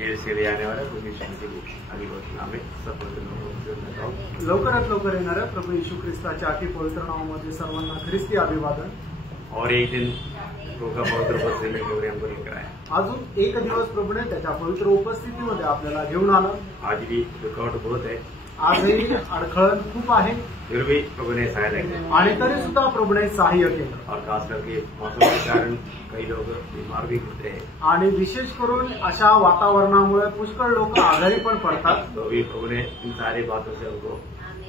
ये सीधे आने वाला प्रभु यीशु मसीह की आदि घोषणा में सब लवकरात लवकर येणाऱ्या प्रभू येशू ख्रिस्ताच्या अति पवित्र नावामध्ये सर्वांना ख्रिस्ती अभिवादन। और एक दिन प्रभु का पवित्र उपस्थिति में गौरी हमको लेकर आया। अजून एक दिवस प्रभूने त्याच्या पवित्र उपस्थितीमध्ये आपल्याला घेऊन आला। आज भी रुकावट बहुत है, आजही अडखळण खूप आहे, फिर भी प्रभु ने सहायता की आणि तरी सुद्धा प्रभूने सहाय्य केलं। और खास करके मौसम के कारण कई लोग बीमार भी होते हैं, आणि विशेष करून अशा वातावरणामुळे पुष्कळ लोक आजारी पण पडतात। तो भी प्रभु ने इन सारी बातों से उनको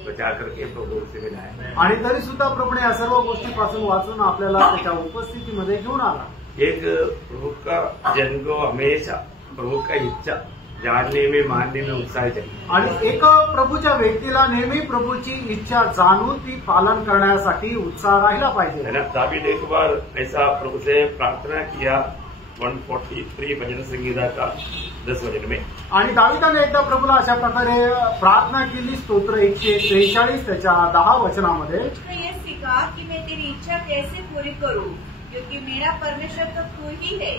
बचा करके प्रभु से मिलाया। आणि तरी सुद्धा प्रभूने या सर्व गोष्टीपासून वाचून आपल्याला त्याच्या उपस्थितीमध्ये घेऊन आला। एक प्रभु का जन को हमेशा प्रभु का इच्छा जानने में मानने में उत्साहित है, आणि एक प्रभूच्या व्यक्तीला नेहमी प्रभूची इच्छा जाणून ती पालन करण्यासाठी उत्साह राहिला पाहिजे। दावीद एक बार ऐसा प्रभु से प्रार्थना किया 143 भजन संगीता का 10 वचन में, आणि दाविदाने एकदा प्रभूला अशा प्रकारे प्रार्थना केली, स्तोत्र 143 त्याच्या 10 वचनामध्ये, ये सीखा कि मैं तेरी इच्छा कैसे पूरी करूं, क्योंकि मेरा परमेश्वर तो तू ही है।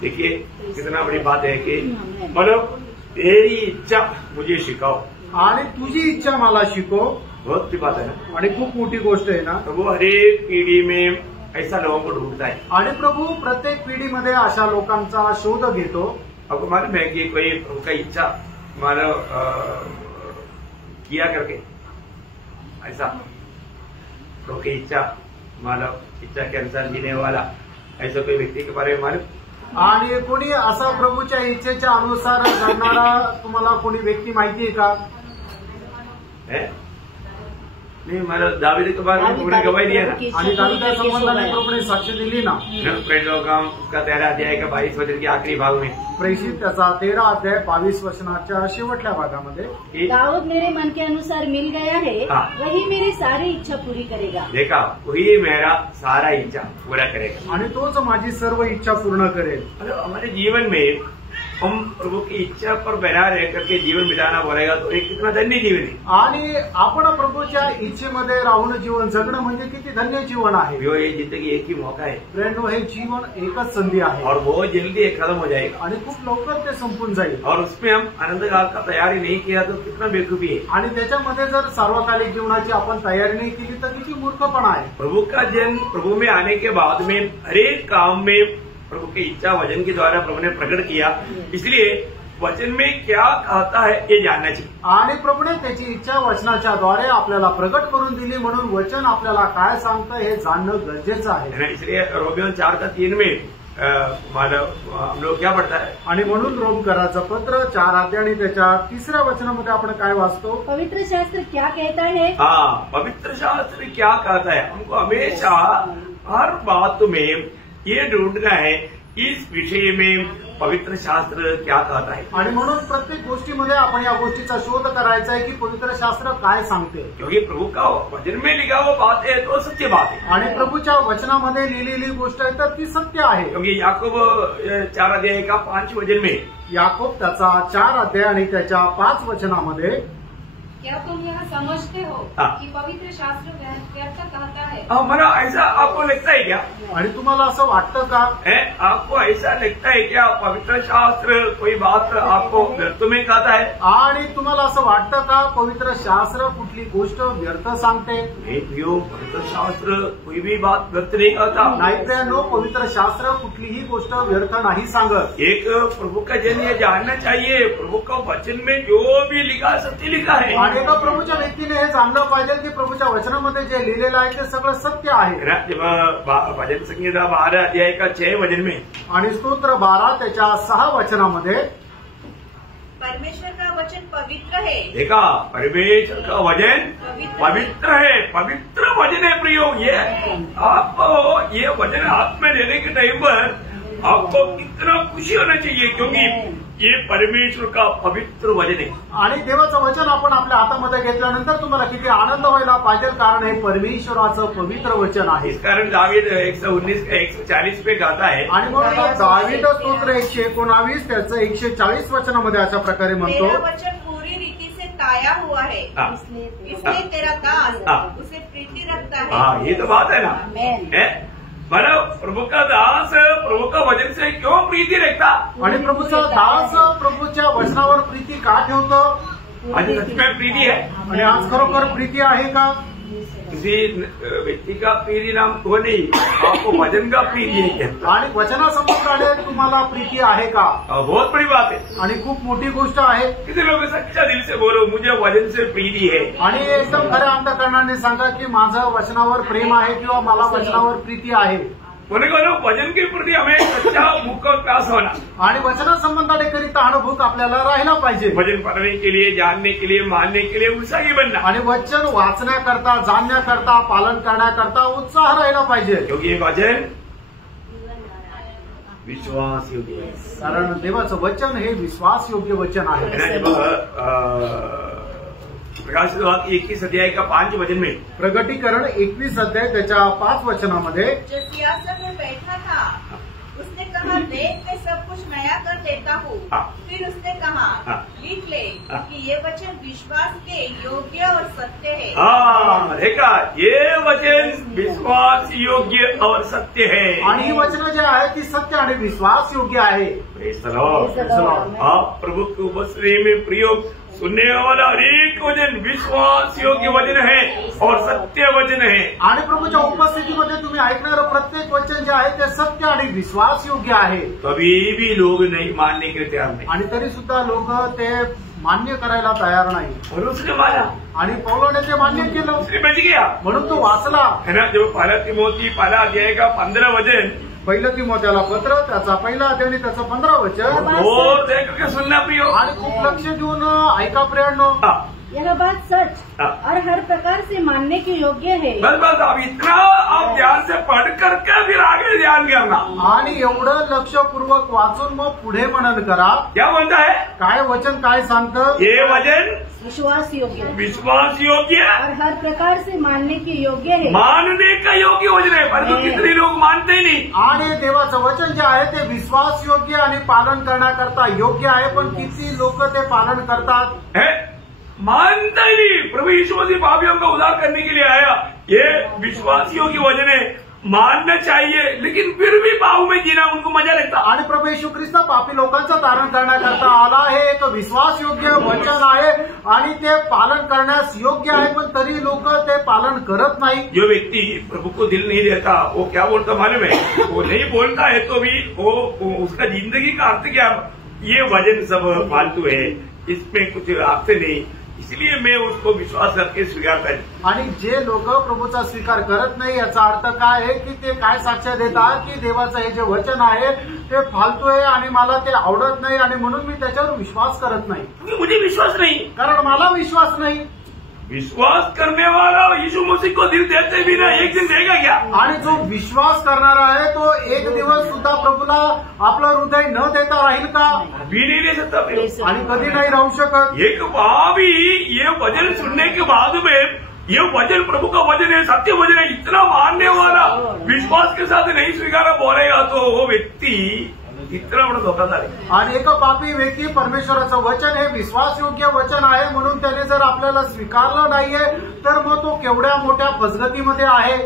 देखिए कितना बड़ी बात है कि मतलब तेरी इच्छा मुझे सिखाओ, आणि तुझी इच्छा मला शिकव। बहुत बड़ी बात है ना, आणि खूप मोठी गोष्ट आहे ना। तो वो हर एक पीढ़ी में ऐसा लोगों को ढूंढता है, आणि प्रभू प्रत्येक पिढीमध्ये अशा लोकांचा शोध घेतो। आपको मालूम है कि कोई प्रभु का इच्छा मानो किया करके ऐसा प्रभु की इच्छा मानो इच्छा के अनुसार जीने वाला ऐसा कोई व्यक्ति के बारे में मालूम? आणि कोणी असा प्रभूच्या इच्छेच्या अनुसार जगणारा तुम्हाला कोणी व्यक्ती माहिती आहे का? नहीं, मानो दावीद के बारे में प्रभु ने गवाही दिया ना, आणि दावीदा संबंधाने प्रभूने साक्ष दिली ना। प्रेरितों का उसका 13 अध्याय का 22 वचन के आखिरी भाग में, प्रेषित त्याचा 13 अध्याय 22 वचनाच्या शेवटल्या भागामध्ये, दाऊद मेरे मन के अनुसार मिल गया है, वही मेरी सारी इच्छा पूरी करेगा। देखा, वही मेरा सारा इच्छा पूरा करेगा, आणि तोच माझी सर्व इच्छा पूर्ण करेल। मतलब हमारे जीवन में हम प्रभु की इच्छा पर बना रह करके जीवन बिताना पड़ेगा, तो एक कितना धन्य जीवन है। आणि आपण प्रभूच्या इच्छेमध्ये राहून जीवन जगणं म्हणजे किती धन्य जीवन आहे। ये जिंदगी एक ही मौका है, फ्रेंड, हे जीवन एकच संधी आहे, और बहुत जल्दी खत्म हो जाएगा, आणि खूप लवकर ते संपून जाईल। और उसमें हम आनंद काल का तैयारी नहीं किया तो कितना बेवकूफी है। आणि त्याच्यामध्ये जर सार्वकालिक जीवनाची आपण तयारी नहीं केली तर किती मूर्खपणा आहे। प्रभु का जन प्रभु में आने के बाद में हर एक काम में प्रभु की इच्छा वचन के द्वारा प्रभु ने प्रकट किया, इसलिए वचन में क्या कहता है ये जानना चाहिए। आणि प्रभूने त्याची इच्छा वचनाच्या द्वारे आपल्याला प्रकट करून दिली, म्हणून वचन आपल्याला काय सांगतं हे जाणणं गरजेचं आहे। इसलिए रोमियो 4:3 में हम लोग क्या पढ़ता है, आणि म्हणून रोमकराचं पत्र 4 अध्याय आणि त्याच्या 3ऱ्या वचनामध्ये आपण काय वाचतो? पवित्र शास्त्र क्या कहता है? हाँ, पवित्र शास्त्र क्या कहता है। हमको हमेशा हर बात में ये ढूंढना है इस विषय में पवित्र शास्त्र क्या कहता है। आणि म्हणून प्रत्येक गोष्टीमध्ये आपण या गोष्टीचा शोध करायचा आहे की पवित्र शास्त्र काय सांगते, क्योंकि प्रभु का वचन में लिखा वो बात है तो सत्य बात है, आणि प्रभूच्या वचनामध्ये लिहिलेली गोष्ट आहे तर ती सत्य आहे। क्योंकि याकूब 4 अध्याय का 5 वचन में, याकूब त्याचा 4 अध्याय आणि त्याच्या 5 वचनामध्ये, क्या तुम यह समझते हो कि पवित्र शास्त्र व्यर्थ कहता है? हमारा ऐसा आपको लगता है क्या? आणि तुम्हाला असं वाटतं का? आपको ऐसा लगता है क्या पवित्र शास्त्र कोई बात आपको व्यर्थ में कहता है? आणि तुम्हाला असं वाटतं का पवित्र शास्त्र कुठली गोष्ट व्यर्थ सांगते? पवित्र शास्त्र कोई भी बात व्यर्थ नहीं कहता। नाही प्रियांनो, पवित्र शास्त्र कुठलीही गोष्ट व्यर्थ नाही सांगत। एक प्रभु का जन ये जानना चाहिए प्रभु का वचन में जो भी लिखा सत्य लिखा है। आणि एका प्रभूच्या व्यक्तीने हे जाणलं पाहिजे की प्रभूच्या वचनामध्ये जे लिहिलेलं आहे ते सगळं सत्य आहे। भजन संगीता 12 अध्याय का 6 वचन में, आणि स्तोत्र 12 त्याच्या 6 वचनामध्ये, परमेश्वर का वचन पवित्र है। देखा, परमेश्वर का वचन पवित्र है, पवित्र वचन है प्रियो। ये आपको ये वचन हाथ में लेने के टाइम पर आपको कितना खुशी होना चाहिए, क्योंकि ये परमेश्वर का पवित्र वचन है। आणि देवाचं वचन आपण आपल्या हातामध्ये घेतल्यानंतर तुम्हाला किती आनंद व्हायला पाहिजे, कारण हे परमेश्वराचं पवित्र वचन आहे। इस कारण दावीद 119 का 140 पे गाता है, आणि म्हणून दावीद स्तोत्र 119 त्याचं 140 वचनामध्ये अशा प्रकारे म्हणतो, तेरा वचन पूरी रीति से ताया हुआ है, इसलिए तेरा दास उसे प्रीति रखता है। हाँ, ये तो बात है ना। मला प्रभु का दास प्रभु का वचन से क्यों प्रीति रखता? आणि प्रभूचा दास प्रभूच्या वचनावर प्रीती का ठेवतो? आज सच में प्रीति है? आणि आज खरोखर प्रीती आहे का? किसी व्यक्ति का प्रीति नाम तो नहीं, आपको वचन का प्रीति है क्या? आणि वचनासंबंधाने तुम्हाला प्रीती आहे का? बहुत बड़ी बात है आणि खूप मोठी गोष्ट आहे. किसी लोग सच्चा दिल से बोलो मुझे वचन से प्रीति है. आणि एकदम खऱ्या अंतःकरणाने सांगा की माझं वचनावर प्रेम आहे किंवा मला वचनावर प्रीती आहे. कोणी वचन के प्रति हमें सच्चा भूख और प्यास होना. आणि वचनासंबंधाने करिता अनुभूत आपल्याला राहिला पाहिजे. वचन पढ़ने के लिए, जानने के लिए, मानने के लिए उत्साही बनना. आणि वचन वाचण्याकरता, जाणण्याकरता, पालन करण्याकरता उत्साह राहिला पाहिजे. क्योंकि ये वचन विश्वास योग्य है. कारण देवाचं वचन हे विश्वास योग्य वचन आहे. प्रकाशित वाक्य 21 अध्याय का 5 वचन में, प्रगटीकरण 21 अध्याय त्याच्या 5 वचनामध्ये, जो सिंहासन में बैठा था उसने कहा, देख मैं सब कुछ नया कर देता हूँ. फिर उसने कहा, लिख ले कि ये वचन विश्वास के योग्य और सत्य है. हाँ देखा, ये वचन विश्वास योग्य और सत्य है. आणि ही वचनं जे आहे ती सत्य आणि विश्वास योग्य आहे. आप प्रभु के उपस्थिति में प्रयोग सुनने वाला हरेक वचन विश्वास योग्य वचन है और सत्य वचन है. आणि प्रभूच्या उपस्थितीमध्ये तुम्ही ऐकणारं प्रत्येक वचन जे आहे ते सत्य आणि विश्वास योग्य आहे. कभी भी लोग नहीं मानने के लिए तयार नहीं. आणि तरी सुद्धा लोक ते मान्य करायला तयार नाही. और उसने माना आणि पौलाने ते मान्य केलं. उसने बच गया. म्हणून तो वाचला. है ना. जब पहला तिमोथी पहला अध्याय का 15 वचन, पहिलं तिमोथेला पत्र त्याचा पहिला अध्याय आणि त्याचं 15 वचन, और देख करके सुनना प्रियो. आणि खूप लक्ष देऊन ऐका प्रियांनो. यह बात सच और हर प्रकार से मानने के योग्य है. बस बस अब इतना आप ध्यान से पढ़ करके फिर आगे ध्यान करना. आणि एवढं लक्षपूर्वक वाचून मग पुढे मनन करा. क्या म्हणता है? काय वचन काय सांगतं? ये वचन विश्वास योग्य, विश्वास योग्य और हर प्रकार से मानने के योग्य है. मानने का योग्य वचन है, परंतु कितने लोग मानते ही नहीं. आणि देवाचं वचन जे आहे ते विश्वास योग्य आणि पालन करण्याकरता योग्य आहे, पण किती लोक ते पालन करतात? है मानता ही नहीं. प्रभु यीशु मसीह पापियों का उद्धार करने के लिए आया. ये विश्वास योग्य वचन है, मानना चाहिए, लेकिन फिर भी पाप में जीना उनको मजा लगता. आणि प्रभू येशू ख्रिस्त पापी लोकांचं तारण करण्याकरता आला. हे एक विश्वास योग्य वचन आहे आणि ते पालन करण्यास योग्य आहे, पण तरी लोक ते पालन करत नाही. जो व्यक्ति प्रभु को दिल नहीं देता वो क्या बोलता मालूम है? वो नहीं बोलता है तो भी वो उसका जिंदगी का अर्थ क्या? ये वचन सब फालतू है, इसमें कुछ अर्थ नहीं, इसलिए मैं उसको विश्वास करके स्वीकार करें. आणि जे लोक प्रभूचा स्वीकार करत नाही याचा अर्थ काय आहे की ते काय साक्ष देतात की देवाचं हे जे वचन आहे ते फालतू आहे आणि मला ते आवडत नाही आणि म्हणून मी त्याच्यावर विश्वास करत नाही. मुझे विश्वास नहीं, कारण मला विश्वास नाही. विश्वास करने वाला यीशु मसीह को दिल देते भी ना एक दिन देगा क्या? आणि जो विश्वास करणारा आहे तो एक दिवस सुद्धा प्रभूला आपलं हृदय न देता राहील का? भी नहीं दे सकता. आणि कधी नाही राहू शकत. एक भावी ये वचन सुनने के बाद में ये वचन प्रभु का वचन है, सत्य वचन है, इतना मानने वाला विश्वास के साथ नहीं स्वीकारा बोलेगा तो वो व्यक्ति इतना बड़ा धोखाधड़ है. आणि एक पापी व्यक्ती परमेश्वराचं वचन हे विश्वासयोग्य वचन आहे म्हणून त्याने जर आपल्याला स्वीकारलं नाहीये तर मग तो केवढ्या मोठ्या फसगतीमध्ये आहे.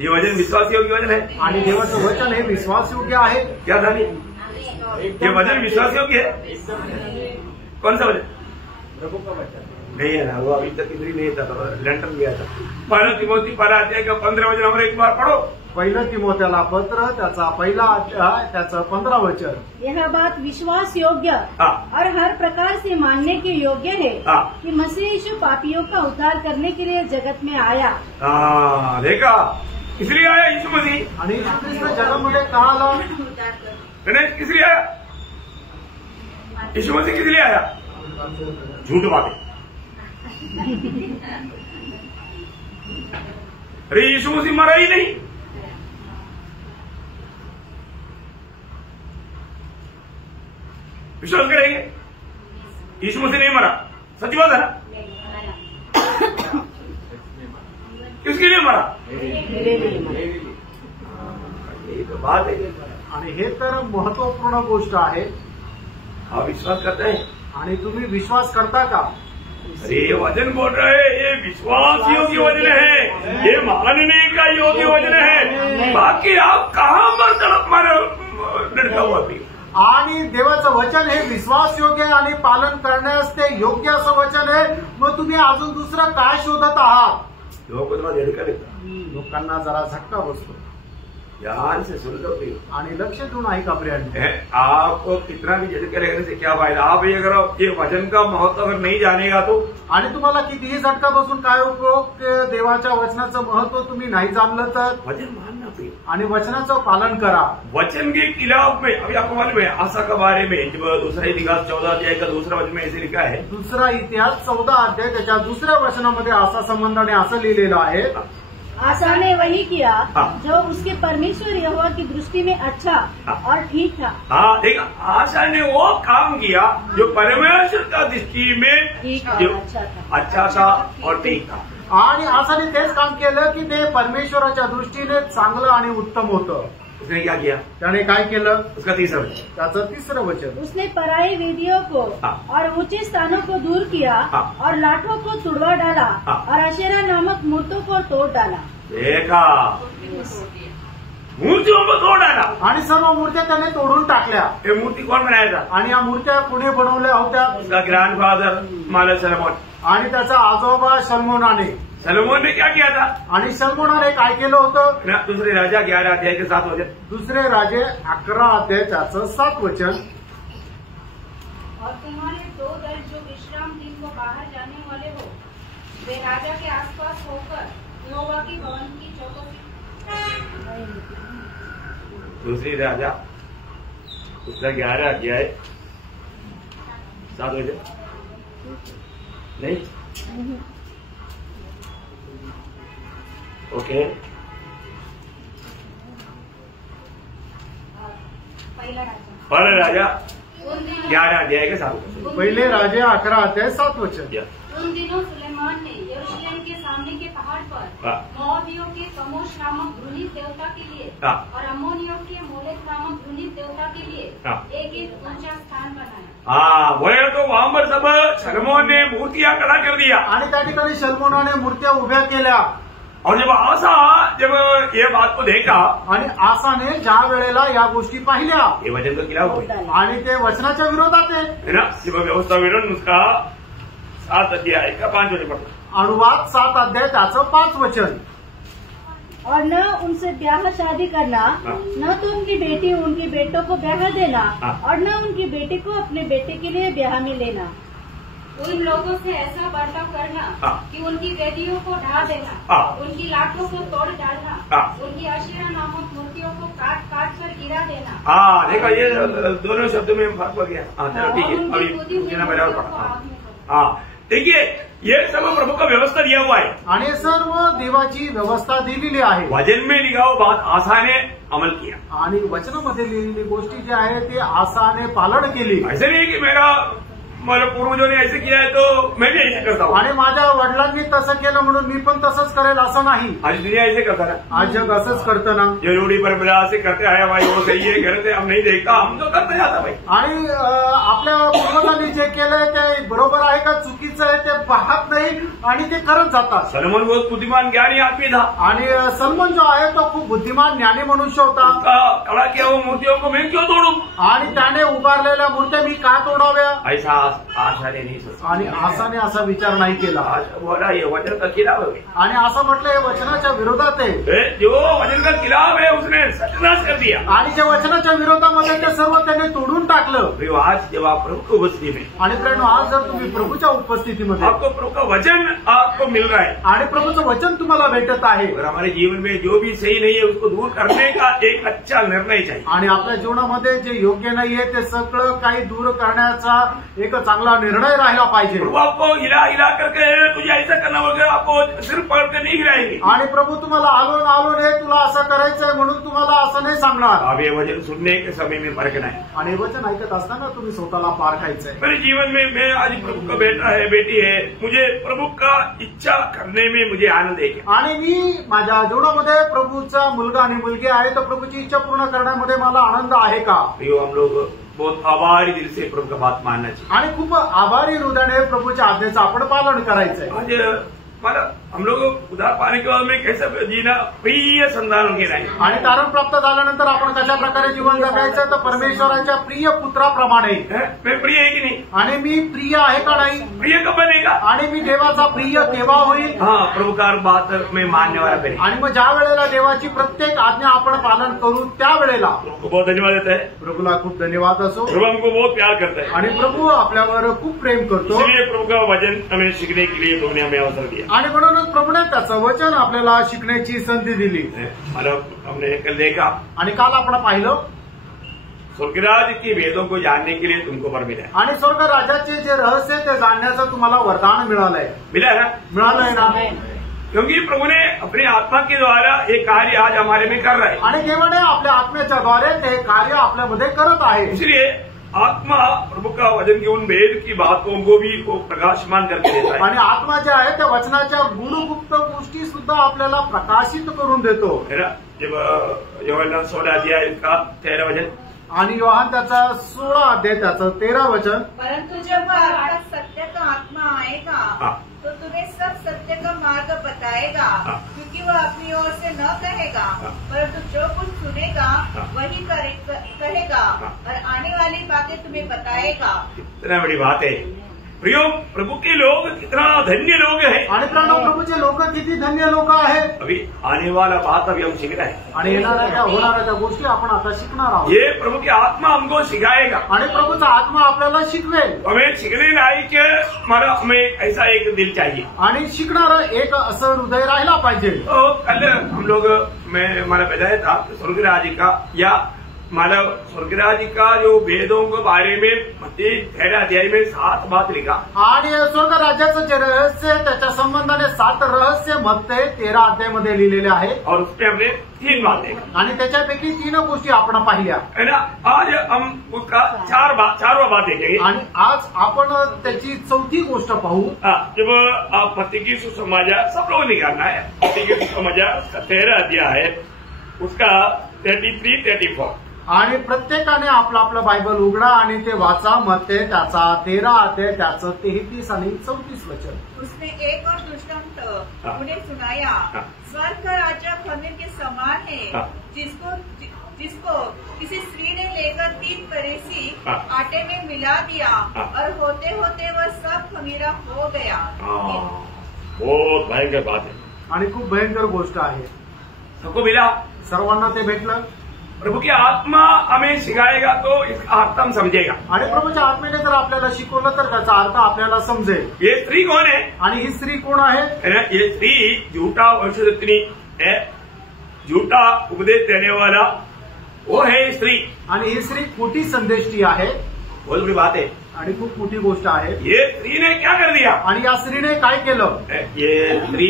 ये वचन विश्वास योग्य वचन है आणि देवाचं वचन हे विश्वासयोग्य आहे. क्या था? ये वचन विश्वास योग्य है. कौन सा वचन? प्रभु का वचन नहीं है ना, वो अभी तक इधर ही नहीं था, लंडन गया था. पहला तिमोथी पहला अध्याय का 15 वचन हमारे एक बार पढ़ो. पहिलं तिमोथेला पत्र त्याचा पहिला अध्याय त्याचं 15 वचन. यह बात विश्वास योग्य और हर प्रकार से मानने के योग्य है कि मसीह यीशु पापियों का उद्धार करने के लिए जगत में आया. देखा, इसलिए आया यीशु मसीह. आणि यीशु ख्रिस्त जगामध्ये का आला? किस लिए आया यीशु मसीह? किस लिए आया? झूठ बातें. अरे यीशु मसीह मरा ही नहीं. विश्वास करेंगे यीशु मसीह नहीं मरा? सच्ची बात है ना? किसके लिए मरा? ये तो बात है. आणि हे तर महत्वपूर्ण गोष्ट आहे. हा विश्वास करता है? आणि तुम्ही विश्वास करता का? अरे ये वचन बोल रहे हैं, ये विश्वास योग्य वचन है, ये मानने का योग्य वचन है, बाकी आप कहाँ पर तड़प मारे लड़का हुआ भी। आणि देवाचं वचन हे विश्वास योग्य आहे आणि पालन करण्यास ते योग्य असं वचन आहे. मग तुम्ही अजून दुसरं काय शोधत आहात? लोक तुम्हाला झटका देतात, लोकांना जरा झटका बसतो. ध्यान से सुन लो प्रिय, आणि लक्ष देऊन ऐका प्रियांनो. आपको कितना भी झटका लगने से क्या फायदा, आप ये अगर ये वचन का महत्व अगर नहीं जानेगा तो, आणि तुम्हाला कितीही झटका बसून काय उपयोग, देवाच्या वचनाचं महत्व तुम्ही नाही जाणलं तर. वचन मानना प्रिय, आणि वचनाचं पालन करा. वचन के खिलाफ में अभी आपको मालूम है आशा के बारे में, जब दूसरा इतिहास 14 अध्याय का दूसरा वचन में ऐसे लिखा है, दुसरा इतिहास 14 अध्याय त्याच्या दुसऱ्या वचनामध्ये आशा संबंधाने असं लिहिलेलं आहे, आशा ने वही किया हाँ। जो उसके परमेश्वर यहोवा की दृष्टि में अच्छा हाँ। और ठीक था। हाँ देखा, आशा ने वो काम किया जो परमेश्वर का दृष्टि में ठीक था, जो अच्छा अच्छा था और ठीक था। आणि आशाने तेच काम केलं की ते परमेश्वराच्या दृष्टीने चांगलं आणि उत्तम होतं. उसने क्या किया? त्याने काय केलं? उसका तीसरा वचन, त्याचं तिसरं वचन, उसने पराई वेदियों को हाँ। और ऊंचे स्थानों को दूर किया हाँ। और लाठों को तुड़वा डाला हाँ। और अशेरा नामक मूर्तों को तोड़ डाला। देखा, मूर्तियों को तोड़ डाला, आणि सर्व मूर्त्या त्याने तोडून टाकल्या. ये मूर्ति कौन बनाया था? आणि या मूर्त्या कुणी बनवल्या होत्या? उसका ग्रैंडफादर मालक सलोमन, आणि त्याचा आजोबा सलमोनाने. सलोमन ने क्या किया था? आणि सलमोनाने काय केलं होतं? ना, दूसरे राजा 11 अध्याय के 7 वचन, दुसरे राजे 11 अध्याय त्याचं 7 वचन, और तुम्हारे 2 दल जो विश्राम दिन को बाहर जाने वाले हो, वे राजा के आसपास होकर यहोवा की भवन की चौकसी। दूसरी राजा उसका 11 अध्याय 7 वचन नहीं, ओके, पहला राजा 11 अध्याय के 7 वचन, पहिले राजे 11 अध्याय 7 वचन. उन दिनों सुलेमान ने यरूशलेम के सामने के पहाड़ पर हाँ। मोआबियों के कमोश नामक घृणित देवता के लिए हाँ। और अम्मोनियों के मोलेक नामक घृणित देवता के लिए हाँ। एक ऊंचा स्थान बनाया। हाँ बोले तो वहां पर सब सलोमन ने मूर्तियां खड़ा कर दिया, आणि त्या ठिकाणी सलमोनाने मूर्त्या उभ्या केल्या. और जब आशा जब ये बात को देखा, आणि आसाने ज्या वेळेला या गोष्टी पाहिल्या, ये वचन तो खिलाफ हुई आणि ते वचनाच्या विरोधात आहे. है ना, शिव व्यवस्था विरोध उसका 7 अध्याय का 5 वचन पढ़ता, अनुवाद 7 अध्याय त्याचं 5 वचन. और न उनसे ब्याह शादी करना, हाँ। न तो उनकी बेटी उनके बेटों को ब्याह देना, हाँ। और न उनकी बेटी को अपने बेटे के लिए ब्याह में लेना। उन लोगों से ऐसा बर्ताव करना हाँ। कि उनकी वेदियों को ढा देना, हाँ। उनकी लाठों को तोड़ डालना, हाँ। उनकी अशेरा नामक मूर्तियों को काट काट कर गिरा देना, हाँ देखा, ये दोनों शब्दों में फर्क पड़ गया। हाँ चलो ठीक है, उनकी अभी खुदी हुई मुझे ना बराबर मूर्तियों को पढ़ा। आग में फूंका। हाँ देखिए, ये सब प्रभु का व्यवस्था दिया हुआ है, आणि सर्व देवाची व्यवस्था दिलेली आहे. वचन में लिखा हुआ बात आशा ने अमल किया। आणि वचनामध्ये लिहिलेली गोष्टी जी आहे ती आसाने पालन केली. ऐसे नहीं कि मेरा मतलब पूर्वजों ने ऐसे किया है तो मैं भी ऐसे करता हूँ, आणि माझ्या वडिलांनी तसं केलं म्हणून मी पण तसंच करेल असं नाही. आज दुनिया ऐसे करता ना, आज जग असंच करतं ना. जो रूढ़ी परंपरा से करते आया भाई वो सही है, गलत है हम नहीं देखता, हम तो करते जाता भाई। आणि आपल्या पूर्वजांनी जे केलंय ते बरोबर आहे का चुकीचं आहे ते पाहत नाही आणि ते करत जातात. सलोमन बहुत बुद्धिमान ज्ञानी आदमी था, आणि सलमन जो आहे तो खूप बुद्धिमान ज्ञानी मनुष्य होता. उसका खड़ा किया हुआ मूर्तियों को मैं क्यों तोड़ू, आणि त्याने उभारलेल्या मूर्त्या मी का तोडाव्या, ऐसा आशा ने नहीं सोचा। आणि आसाने असा विचार नाही केला. आज बोला ये वचन का खिलाफ है, आणि असं म्हटलं हे वचनाच्या विरोधात आहे. जो वचन का खिलाफ है उसने सत्यानाश कर दिया। आणि जे वचनाच्या विरोधामध्ये ते सर्व त्याने तोडून टाकलं. फिर आज जब आप प्रभु की उपस्थिति में, आणि फ्रेंड आज जर तुम्ही प्रभूच्या उपस्थितीमध्ये आपको प्रभु का वचन आपको मिल रहा है आणि प्रभूचं वचन तुम्हाला भेटत आहे और हमारे जीवन में जो भी सही नहीं है उसको दूर करने का एक अच्छा निर्णय चाहिए। आणि आपल्या जीवनामध्ये जे योग्य नाहीये ते सगळं काही दूर करण्याचा एक चांगला निर्णय राहिला पाहिजे. प्रभु आपको हिला हिला करके तुझे ऐसा करना वगैरह आपको सिर्फ पकड़ के नहीं हिलाएंगे। आणि प्रभू तुम्हाला आलोन आलोन हे तुला असं करायचंय म्हणून तुम्हाला असं नाही सांगणार. अब ये वचन सुनने के समय में परखना है। आणि वचन ऐकत असताना तुम्ही स्वतःला पारखायचंय. मेरे जीवन में मैं आज प्रभु का बेटा है, बेटी है, मुझे प्रभु का इच्छा करने में मुझे आनंद है। आणि मी माझ्या जीवनामध्ये प्रभूचा मुलगा आणि मुलगी आहे तर प्रभूची इच्छा पूर्ण करण्यामध्ये मला आनंद आहे का. प्रियो, हम लोग बहुत आभारी दिल से प्रभु का बात मानना चाहिए। आणि खूप आभारी हृदयाने प्रभूच्या आज्ञेचं आपण पालन करायचंय. आज मला हम लोग उधार पाने के बाद में कैसे जीना प्रिय संतानों के नाही. आणि तारण प्राप्त झाल्यानंतर आपण कशा प्रकारे जीवन जगायचं तर परमेश्वराच्या प्रिय पुत्राप्रमाणे. मैं प्रिय आहे की नाही? आणि मी प्रिय आहे का नाही? प्रिय कब बनेगा? आणि मी देवाचा प्रिय केव्हा होईल? हाँ, प्रभु का बात में मानने वाला बने. आणि मग ज्या वेळेला देवाची प्रत्येक आज्ञा आपण पालन करू त्या वेळेला बहुत धन्यवाद देता है. प्रभूला खूप धन्यवाद असो. प्रभु हमको बहुत प्यार करता है आणि प्रभू आपल्यावर खूप प्रेम करतो. इसलिए प्रभु का वचन हमें सीखने के लिए तुमने हमें अवसर दिया. आणि म्हणूनच प्रभूने त्याचं वचन आपल्याला शिकण्याची संधी दिली. हमने कल देखा आणि काल आपण पाहिलं स्वर्गराज की वेदों को जानने के लिए तुमको वर मिला है. आणि स्वर्ग राजाचे जे रहस्य आहे ते जाणण्याचं तुम्हाला वरदान मिळालंय. मिला है ना? मिळालंय ना? क्योंकि प्रभु ने अपनी आत्मा के द्वारा ये कार्य आज हमारे में कर रहा है. आणि देवाने आपल्या आत्म्याच्या द्वारे ते कार्य आपल्यामध्ये करत आहे. इसलिए आत्मा प्रभु का वचन की उन वेद की बातों को भी वो प्रकाशमान करके देता है. आणि आत्मा जे आहे त्या वचनाच्या गुणगुप्त गोष्टी सुद्धा आपल्याला प्रकाशित करून देतो. है ना? जब यूहन्ना 16 अध्याय का 13 वचन आणि योहान त्याचा 16 अध्याय त्याचं 13 वचन. परंतु जब आपका सत्य का आत्मा आएगा हाँ. तो तुम्हें सब सत्य का मार्ग बताएगा. हाँ. क्योंकि वह अपनी ओर से न कहेगा हाँ. परंतु जो कुछ सुनेगा हाँ. वही कहेगा हाँ. और आने वाली बातें तुम्हें बताएगा. कितना बड़ी बात है. प्रियो, प्रभु के लोग कितना धन्य लोग हैं. आणि प्रभूचे लोक किती धन्य लोक आहेत. अभी आने वाला बात अभी हम सीख रहे हैं. आणि येणाऱ्या त्या होणाऱ्या त्या गोष्टी आपण आता शिकणार आहोत. ये प्रभु की आत्मा हमको सिखाएगा. आणि प्रभूचा आत्मा आपल्याला शिकवेल. हमें सीखने लायक हमारा हमें ऐसा एक दिल चाहिए. आणि शिकणारं एक असं हृदय राहिला पाहिजे. तो कल हम लोग मैं हमारा बताया था स्वर्गराज का या मानव स्वर्गराज का जो वेदों के बारे में 13 अध्याय में 7 बात लिखा. आणि स्वर्ग राज्याचं जे रहस्य त्याच्या संबंधाने 7 रहस्य मध्ये 13 अध्यायमध्ये लिहिलेले आहे. और उसमें हमने 3 बातें. आणि त्याच्यापैकी 3 गोष्टी आपण पाहिल्या. है ना? आज हम उसका 4वां बात देखेंगे. आणि आज आपण त्याची 4थी गोष्ट पाहू. जब आप मत्ती की सुसमाचार सब लोग निकालना है. मत्ती की सुसमाचार 13 अध्याय है उसका 33-34. आणि प्रत्येकाने आपलं आपलं बायबल उघडा आणि ते वाचा. मध्ये त्याचा 13 अध्याय त्याचं 33 आणि 34 वचन. उसने एक और दृष्टांत उन्हें सुनाया. स्वर्ग का राज्य खमीर के समान है जिसको किसी स्त्री ने लेकर 3 परेसी आटे में मिला दिया और होते होते वह सब खमीरा हो गया. बहुत भयंकर बात है. आणि खूप भयंकर गोष्ट आहे. सबको मिला, सर्वांना ते भेटलं. प्रभु की आत्मा हमें सिखाएगा तो इसका अर्थ हम समझेगा. आणि प्रभूच्या आत्मेने जर आपल्याला शिकवलं तर त्याचा अर्थ आपल्याला समजेल. ये स्त्री कौन है? आणि ही स्त्री कोण आहे? ये स्त्री झूठा भविष्यवक्ता है, झूठा उपदेश देने वाला वो है स्त्री. आणि ही स्त्री खोटी संदेष्टी आहे. बहुत बड़ी बात है. आणि खूप मोठी गोष्ट आहे. ये स्त्री ने क्या कर दिया? आणि या स्त्रीने काय केलं? ये स्त्री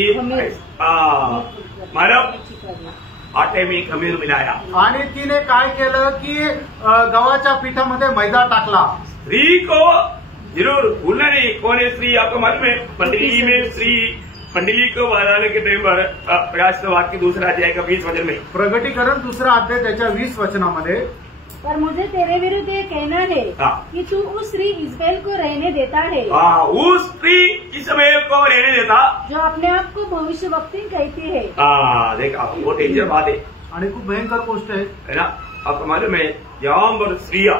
मानव आटे में खमीर मिलाया. आणि तिने काय केलं की गव्हाच्या पिठामध्ये मैदा टाकला. स्त्री को जरूर भूलना नहीं. कौन है स्त्री? आपको मालूम है? मंडली में स्त्री मंडली को बनाने के टाइम पर प्रकाश वाक्य 2 अध्याय का 20 वचन में प्रगटीकरण 2 अध्याय त्याच्या 20 वचनामध्ये. पर मुझे तेरे विरुद्ध ये कहना है कि तू उस स्त्री इज़बेल को रहने देता है. उस स्त्री इज़बेल को रहने देता जो अपने आप को भविष्यवक्ता कहती है. देखा, वो डेंजर बात है. आणि खूप भयंकर गोष्ट है ना? आपको मालूम है जहां पर स्त्रियां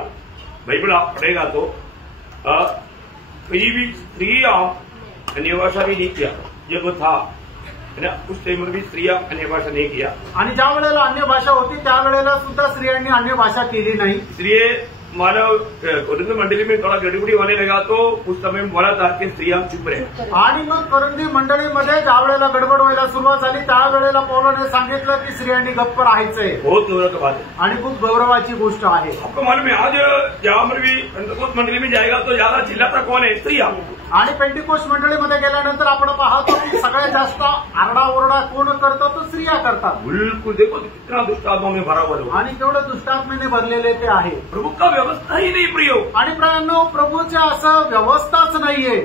बाइबल आप पढ़ेगा तो कोई भी स्त्रियां अन्य भाषा भी नहीं किया जब था. है ना? उस टाइम पर भी स्त्रियां अन्य भाषा नहीं किया. आणि ज्या वेळेला अन्य भाषा होती त्यावेळेला सुद्धा स्त्रियांनी अन्य भाषा केली नाही. इसलिए मानव कोरिंथ मंडली में थोड़ा गड़बड़ी होने लगा तो उस समय में बोला था कि स्त्रियां चुप रहे. आणि मग कोरिंथी मंडळीमध्ये ज्या वेळेला गडबड व्हायला सुरुवात झाली त्यावेळेला पौलाने सांगितलं की स्त्रियांनी गप्प राहायचंय. बहुत गौरव की बात है. आणि खूप गौरवाची गोष्ट आहे. आपको मालूम है आज जहां पर भी पेंटेकोस्ट मंडली में जाएगा तो ज्यादा चिल्लाता कौन है? स्त्रियां. आणि पेंटिकोस्ट मंडळीमध्ये गेल्यानंतर आपण पाहतो की सगळ्यात जास्त आरडाओरडा कोण करतो? तो स्त्रिया करतात. बिल्कुल. देखो कितना दुष्टात्मा में भरा हुआ है. आणि केवढं दुष्टात्मेने भरलेले ते आहे. प्रभु का व्यवस्था ही नहीं प्रियो. आणि प्राण्यांनो प्रभूच्या असं व्यवस्थाच नाहीये.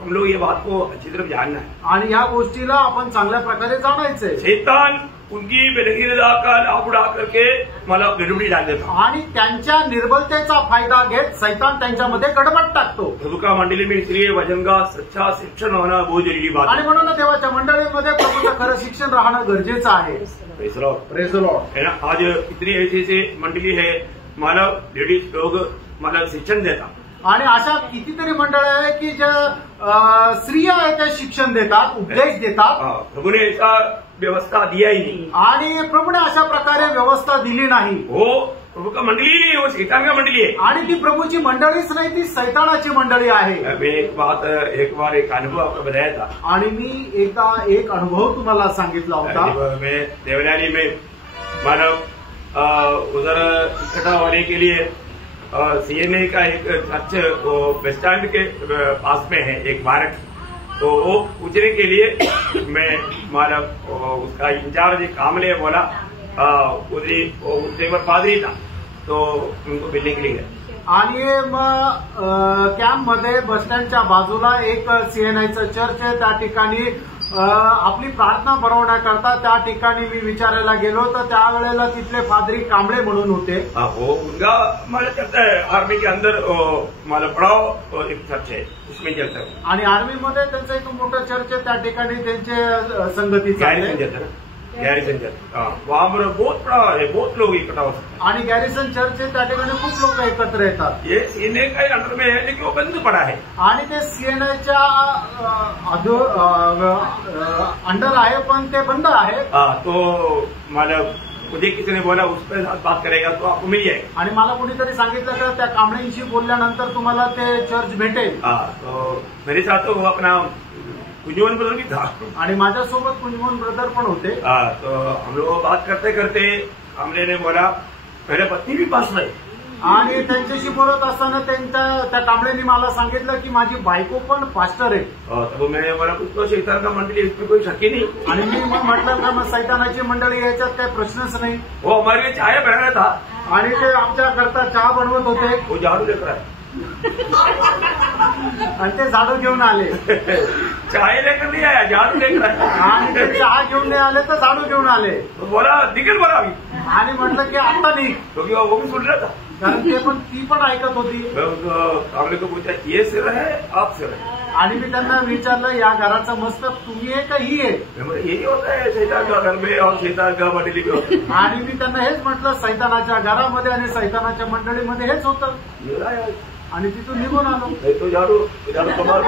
हम लोग ये बात को अच्छी तरह जानना है. आणि ह्या गोष्टीला आपण चांगल्या प्रकारे जाणायचंय. शैतान उनकी बेलगीरता का लाभ उड़ा करके मला गडबडी डाल देता आणि त्यांच्या निर्बलतेचा फायदा घेत सैतान त्यांच्यामध्ये गडबड टाकतो। प्रभु का मंडली में इसलिए वचन का सच्चा शिक्षण होना बहुत जरूरी बात आणि म्हणून देवाच्या मंडळीमध्ये प्रभूचं खरं शिक्षण राहणं गरजेचं आहे। Praise the Lord, praise the Lord. है ना। आज इतनी ऐसी ऐसी मंडली है, मानव लेडीज लोग मानव शिक्षण देता आणि अशा कितीतरी मंडळ आहे की ज्या स्त्रिया आहेत त्या शिक्षण देतात, उपदेश देतात। प्रभु ने ऐसा व्यवस्था दिया ही नहीं आणि प्रभूने अशा प्रकारे व्यवस्था दिली नाही। वो प्रभु का मंडली नहीं, वो शैतान का मंडली है। आणि ती प्रभूची मंडळीच नाही, ती सैतानाची मंडळी आहे। मैं एक बार एक अनुभव आपको बताया था। आणि मी एकदा एक अनुभव तुम्हाला सांगितला होता। मैं देवनाली में मानव उधर इकट्ठा होने के लिए सीएनए का एक चर्च वो बस स्टैंड के पास में है एक बारक, तो वो पूछने के लिए मैं मानव उसका इंचार्ज कामले बोला उधरी उससे पादरी था, तो उनको मिलने के लिए गए। आणि मग कॅम्पमध्ये बस स्टँडच्या बाजूला एक सीएनआयचं चर्च आहे, त्या ठिकाणी आपली प्रार्थना भरवण्याकरता त्या ठिकाणी मी विचारायला गेलो, तर त्यावेळेला तिथले पादरी कांबळे म्हणून होते। वो उनका मला चलता है आर्मी के अंदर मला पड़ाव एक चर्च है, उसमें चलता है। आणि आर्मीमध्ये त्यांचं एक मोठं चर्च आहे, त्या ठिकाणी त्यांचे संगती गैरिसन चर्च, वहां पर बहुत बड़ा है, बहुत लोग इकट्ठा हो सकते हैं। आणि गॅरिसन चर्च आहे, त्या ठिकाणी खूप लोक एकत्र येतात। ये सीएनए का अंडर में है, लेकिन वो बंद पड़ा है। आणि ते सीएनआयच्या अंडर आहे, पण ते बंद आहे। तो मतलब मुझे किसी ने बोला उस पर बात करेगा तो आपको मिल जाएगा। आणि मला कोणीतरी सांगितलं तर त्या कांबळेंशी बोलल्यानंतर तुम्हाला ते चर्च भेटेल। तो मेरे साथ तो वो अपना कुंजवन ब्रदर भी था, आणि माझ्यासोबत कुंजवन ब्रदर पण होते। तो हम लोग बात करते करते हमने ने बोला पहले पत्नी भी पास रहे, आणि त्यांच्याशी बोलत असताना त्या कांबळेंनी मला सांगितलं की माझी बायको पण पास्टर आहे। तो मैं बोला कुछ तो शैतान का मंडली, इसमें कोई शक ही नहीं। आणि मी मग म्हटलं का मग सैतानाची मंडळी याच्यात काही प्रश्नच नाही। वो हमारे लिए चाय बना रहा था, आणि ते आमच्याकरता चहा बनवत होते। वो झाड़ू लेकर आए आणि ते झाडू घेऊन आले। चाय लेकर नहीं आया, झाड़ू लेकर आया। आणि ते चहा घेऊन नाही आले तर झाडू घेऊन आले। तो बोला निकल बोला अभी, आणि म्हटलं की आता नाही, क्योंकि वो भी सुन रहा था, कारण ती पण ऐकत होती। हमने को पूछा ये सिर है आप सिर है, आणि मी त्यांना विचारलं या घराचं मस्तक तुम्ही आहे का ही आहे? यही होता है शैतान का घर में और शैतान का मंडली में होता है। आणि मी त्यांना हेच म्हटलं सैतानाच्या घरामध्ये आणि सैतानाच्या मंडळीमध्ये हेच होतं। आणि तिथून निघून आलो। तो झाड़ू कमाल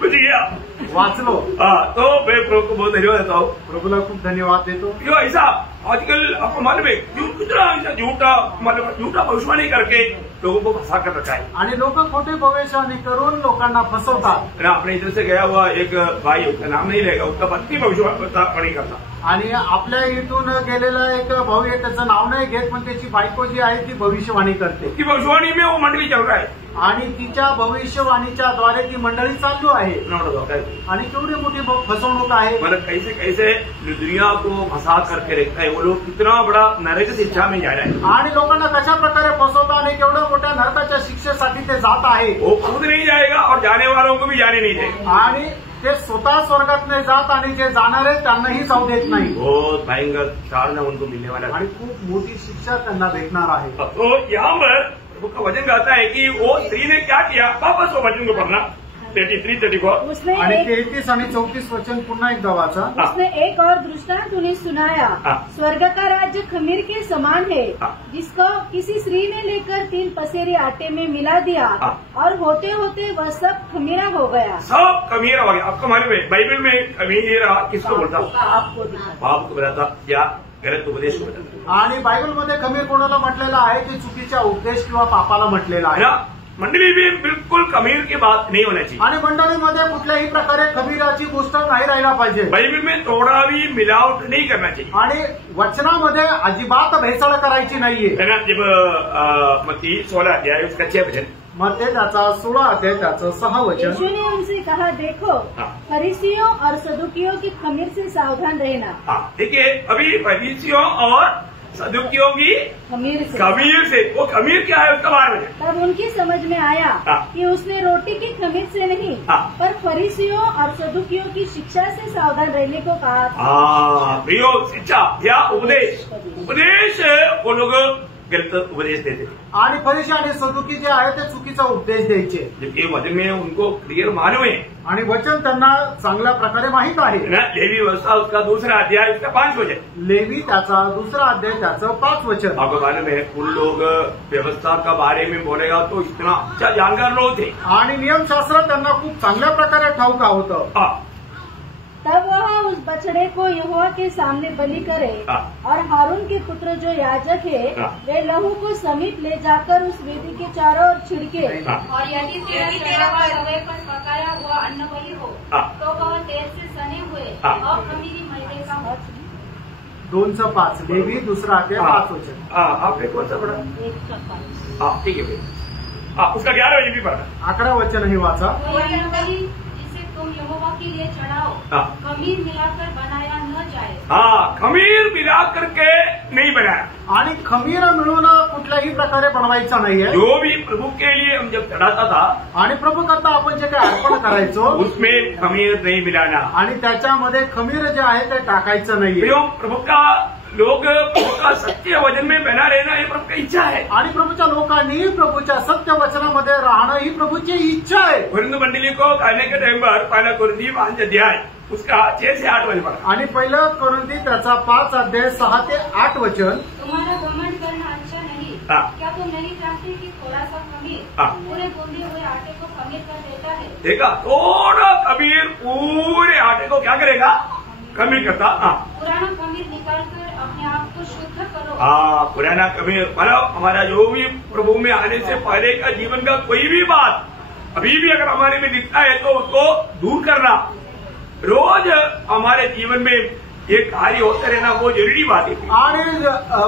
बच गया, वाचलो। तो मैं प्रभु को बहुत धन्यवाद देता हूँ, प्रभूला खूप धन्यवाद देतो। क्यों ऐसा आजकल आपको मालूम है कितना ऐसा झूठा मतलब झूठा भविष्यवाणी करके लोगों को फंसा कर रखा है। आणि लोक खोटे भविष्यवाणी करून लोकांना फसवतात। ना अपने इधर से गया हुआ एक भाई, उसका नाम नहीं लेगा, उसका पत्नी भविष्यवाणी करता। आणि आपल्या इथून गेलेला एक भाऊ आहे, त्याचं नाव नाही घेत, पण त्याची बायको जी आहे ती भविष्यवाणी करते। उसकी भविष्यवाणी में वो मंडली चल रहा है, आणि तिच्या भविष्यवाणीच्या द्वारे ती मंडळी चालू आहे। आणि केवढी मोठी फसवणूक आहे। मतलब कैसे कैसे दुनिया को फंसा करके रखता है, वो लोग कितना बड़ा नरक शिक्षा में जा रहा है। आणि लोकांना कशा प्रकारे फसवतात आणि केवढ्या मोठ्या नरकाच्या शिक्षेसाठी ते जात आहे। वो खुद नहीं जाएगा और जाने वालों को भी जाने नहीं देगा। आणि ते स्वतः स्वर्गात नाही जात आणि जे जाणार आहेत त्यांनाही जाऊ देत नाही। बहुत भयंकर ताड़ना उनको मिलने वाला है आणि खूप मोठी शिक्षा त्यांना भेटणार आहे। तो यहाँ पर प्रभु का वचन कहता है कि वो स्त्री ने क्या किया, वापस वो वचन को पढ़ना 33-34 आणि 33 आणि 34 वचन पुन्हा एकदा वाचा। उसने एक और दृष्टांत उन्हें सुनाया, स्वर्ग का राज्य खमीर के समान है, जिसको किसी स्त्री ने लेकर 3 पसेरी आटे में मिला दिया, और होते होते वह सब खमीरा हो गया। सब खमीरा हो गया। आपको मालूम है बाइबल में खमीरा किसको बोलता? पाप को बताता या गलत उपदेश को बताता। आणि बायबलमध्ये खमीर कोणाला म्हटलेलं आहे की चुकीचा उपदेश किंवा पापाला म्हटलेला आहे। मंडली में बिल्कुल खमीर की बात नहीं होना चाहिए। आणि मंडळीमध्ये कुठल्याही प्रकारे खमीराची गोष्ट नाही राहायला पाहिजे। बाइबल में थोड़ा भी मिलावट नहीं करना चाहिए। आणि वचनामध्ये अजिबात भेसळ करायची नाहीये। जब मत्ती 16 अध्याय उसका 6 वचन, मत्ती त्याचा 16 अध्याय त्याचं 6 वचन। यीशु ने उनसे कहा, देखो फरीसियों और सदुकियों की खमीर से सावधान रहना। देखिए अभी फरीसियों और सदुकियों की खमीर से। वो खमीर क्या है उसका बारे में तब उनकी समझ में आया कि उसने रोटी की खमीर से नहीं पर फरीसियों और सदुकियों की शिक्षा से सावधान रहने को कहा। प्रियो, शिक्षा या उपदेश वो लोग गलत उपदेश देते आणि फरीसी आणि सदुकी जे आहे ते चुकीचा उपदेश द्यायचे, जबकि वचन में उनको क्लियर मालूम है आणि वचन त्यांना चांगल्या प्रकारे माहित आहे ना। लेवी व्यवस्था उसका दूसरा अध्याय उसका 5 वचन, लेवी त्याचा दुसरा अध्याय त्याचं 5 वचन। आपको मालूम है उन लोग व्यवस्था का बारे में बोलेगा तो इतना अच्छा जानकार लोग थे आणि नियमशास्त्र त्यांना खूप चांगल्या प्रकारे ठाऊक होतं। तब वह उस बछड़े को यहोवा के सामने बलि करे और हारून के पुत्र जो याजक है वे लहू को समीप ले जाकर उस वेदी के चारों ओर छिड़के। और यदि तेरा तवे पर पकाया हुआ अन्न बलि हो तो वह तेल से सने हुए और खमीरी मैदे का हो। 2:5 लेवी दूसरा अध्याय 5 वचन। आपने कौन सा पढ़ा? 1:5। ठीक है भाई, उसका 11 वचन भी पढ़ा। 11 वचन ही वाचा। तुम यहोवा के लिए चढ़ाओ खमीर मिलाकर बनाया न जाए। खमीर मिलाकर के नहीं बनाया आणि खमीर मिळून कुठल्याही प्रकारे बनवायचा नाहीये। जो भी प्रभु के लिए हम जब चढ़ाता था आणि प्रभू करता आपण जे काही अर्पण करायचो उसमें खमीर नहीं मिलाना आणि त्याच्यामध्ये खमीर जे आहे ते टाकायचं नाहीये। प्रभु का लोग प्रभु का सत्य वचन में बना रहना ये प्रभु की इच्छा है आणि प्रभूच्या लोकांनी प्रभूच्या सत्य वचनामध्ये राहणं ही प्रभूची इच्छा आहे। कोरिन्थ मंडली को कहने के टाइम पर पहला कोरिन्थी 5 अध्याय उसका 6 से 8 वचन पढ़ा। आणि पहिलं कोरिन्थी त्याचा 5 अध्याय 6 ते 8 वचन। तुम्हारा घमंड करना अच्छा नहीं, क्या तुम नहीं जानते कि थोड़ा सा खमीर पूरे गूंदे हुए आटे को खमीर कर देता है? देखा, थोड़ा खमीर पूरे आटे को क्या करेगा? खमीर करता। पुराना खमीर निकालकर अपने आप को शुद्ध करो। पुराना खमीर मतलब हमारा जो भी प्रभु में आने से पहले का जीवन का कोई भी बात अभी भी अगर हमारे में दिखता है तो उसको दूर करना, रोज हमारे जीवन में ये कार्य होते रहना वो जरुरी बात है। आणि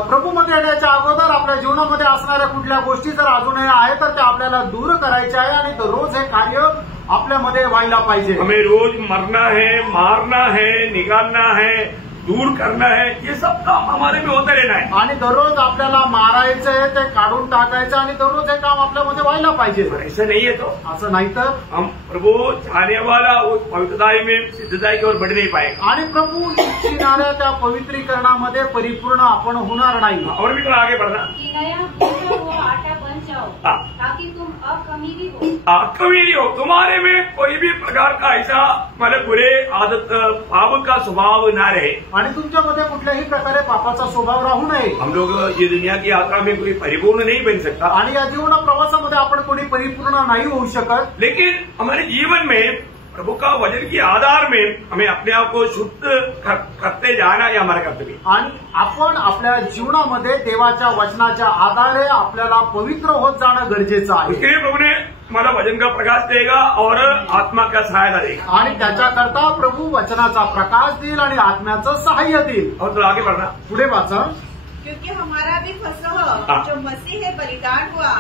प्रभूमध्ये येण्याच्या अगोदर आपल्या जीवनामध्ये असणाऱ्या कुठल्या गोष्टी जर अजूनही आहे तर त्या आपल्याला दूर करायच्या आहे आणि दररोज हे कार्य आपल्यामध्ये व्हायला पाहिजे। हमें रोज मरना है, मारना है, निकालना है, दूर करना है, ये सब काम हमारे में होता रहना है। आणि दररोज आपल्याला मारायचंय, ते काढून टाकायचं आणि दररोज हे काम आपल्यामध्ये व्हायला पाहिजे। ऐसा नहीं है तो असं नाही तर हम प्रभु चाहने वाला उस पवित्रताई में सिद्धताई की ओर बढ़ नहीं पाएगा आणि प्रभू इच्छिणाऱ्या त्या पवित्रीकरणामध्ये परिपूर्ण आपण होणार नाही। और भी थोड़ा आगे बढ़ना, नया भूना हुआ आटा बन जाओ ताकि तुम अखमीरी हो। अखमीरी हो, तुम्हारे में कोई भी प्रकार का ऐसा मतलब बुरे आदत पाप का स्वभाव ना रहे आणि तुमच्यामध्ये कुठल्याही प्रकारे पापाचा स्वभाव राहू नये। हम लोग ये दुनिया की यात्रा में कोई परिपूर्ण नहीं बन सकता आणि या जीवन प्रवासामध्ये आपण कोणी परिपूर्ण नाही होऊ शकत, लेकिन हमारे जीवन में प्रभु का वचन के आधार में हमें अपने आप को शुद्ध करते जाना या हमारा कर्तव्य। आणि आपण आपल्या जीवनामध्ये देवाच्या वचनाच्या आधारे आपल्याला पवित्र होत जाणं गरजेचं आहे। उसके लिए प्रभु ने हमारा वचन का प्रकाश देगा और आत्मा का सहायता देगा आणि त्याच्याकरता प्रभू वचनाचा प्रकाश देईल आणि आत्म्याचं सहाय्य देईल। और तो आगे बढ़ना, पुढे वाचा। क्योंकि हमारा भी फसह जो मसीह है बलिदान हुआ,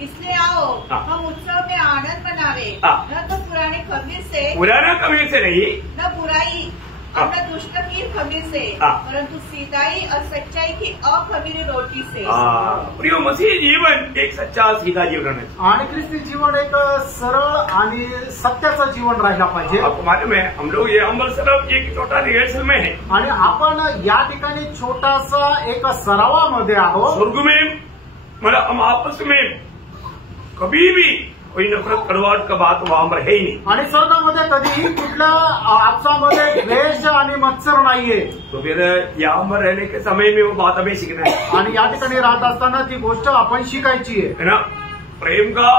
इसलिए आओ हम उत्सव में आनंद मनावे, न तो पुराने खमीर से नहीं, न बुराई और न दुष्ट की खमीर से, परंतु सीधाई और सच्चाई की अखमीरी रोटी से। प्रिय मसीह जीवन एक सच्चा सीधा जीवन है आणि ख्रिस्ती जीवन एक सरळ आणि सत्याचं जीवन राहिला पाहिजे। आपको मालूम है हम लोग ये अमल सिर्फ एक छोटा रिहर्सल में है आणि आपण या ठिकाणी छोटासा एक सरावामध्ये आहोत। स्वर्ग में मतलब हम आपस में कभी भी कोई नफरत कड़वाहट का बात वहां पर है ही नहीं आणि स्वर्गामध्ये कधीही कुठल्या आपसामध्ये द्वेष आणि मत्सर नाहीये। तो फिर यहाँ पर रहने के समय में वो बात हमें सीखना है आणि या ठिकाणी राहत असताना ती गोष्ट आपण शिकायची है ना। प्रेम का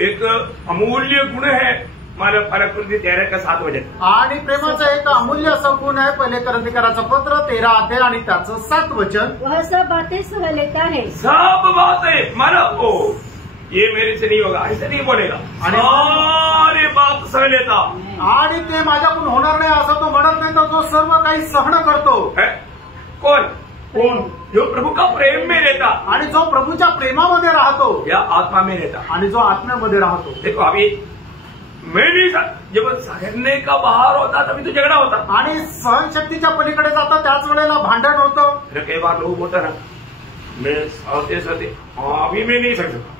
एक अमूल्य गुण है हमारा प्रकृति 13 का 7 वचन, आणि प्रेमाचं एक अमूल्य असं गुण आहे पहिले करंथीकराचं पत्र 13 अध्याय आणि त्याचं 7 वचन। वह सब बातें सह लेता है, सब बातें मतलब ये मेरे से नहीं होगा ऐसा नहीं बोलेगा, सारी बात सह लेता आणि ते माझ्याकडून होणार नाही असं तो म्हणत नाही, तर तो सर्व काही सहन करतो। कौन? जो प्रभु का प्रेम में रहता आणि जो प्रभूच्या प्रेमामध्ये राहतो या आत्मा में रहता आणि जो आत्म्यामध्ये राहतो। देखो अभी मैं नहीं जब सहने का बाहर होता तभी तो झगड़ा होता। आणि सहनशक्तीच्या पलीकडे जातं त्याच वेळेला भांडण होतं। फिर कई बार लोग बोलता ना मैं सहते सहते अभी मैं नहीं सक सकता,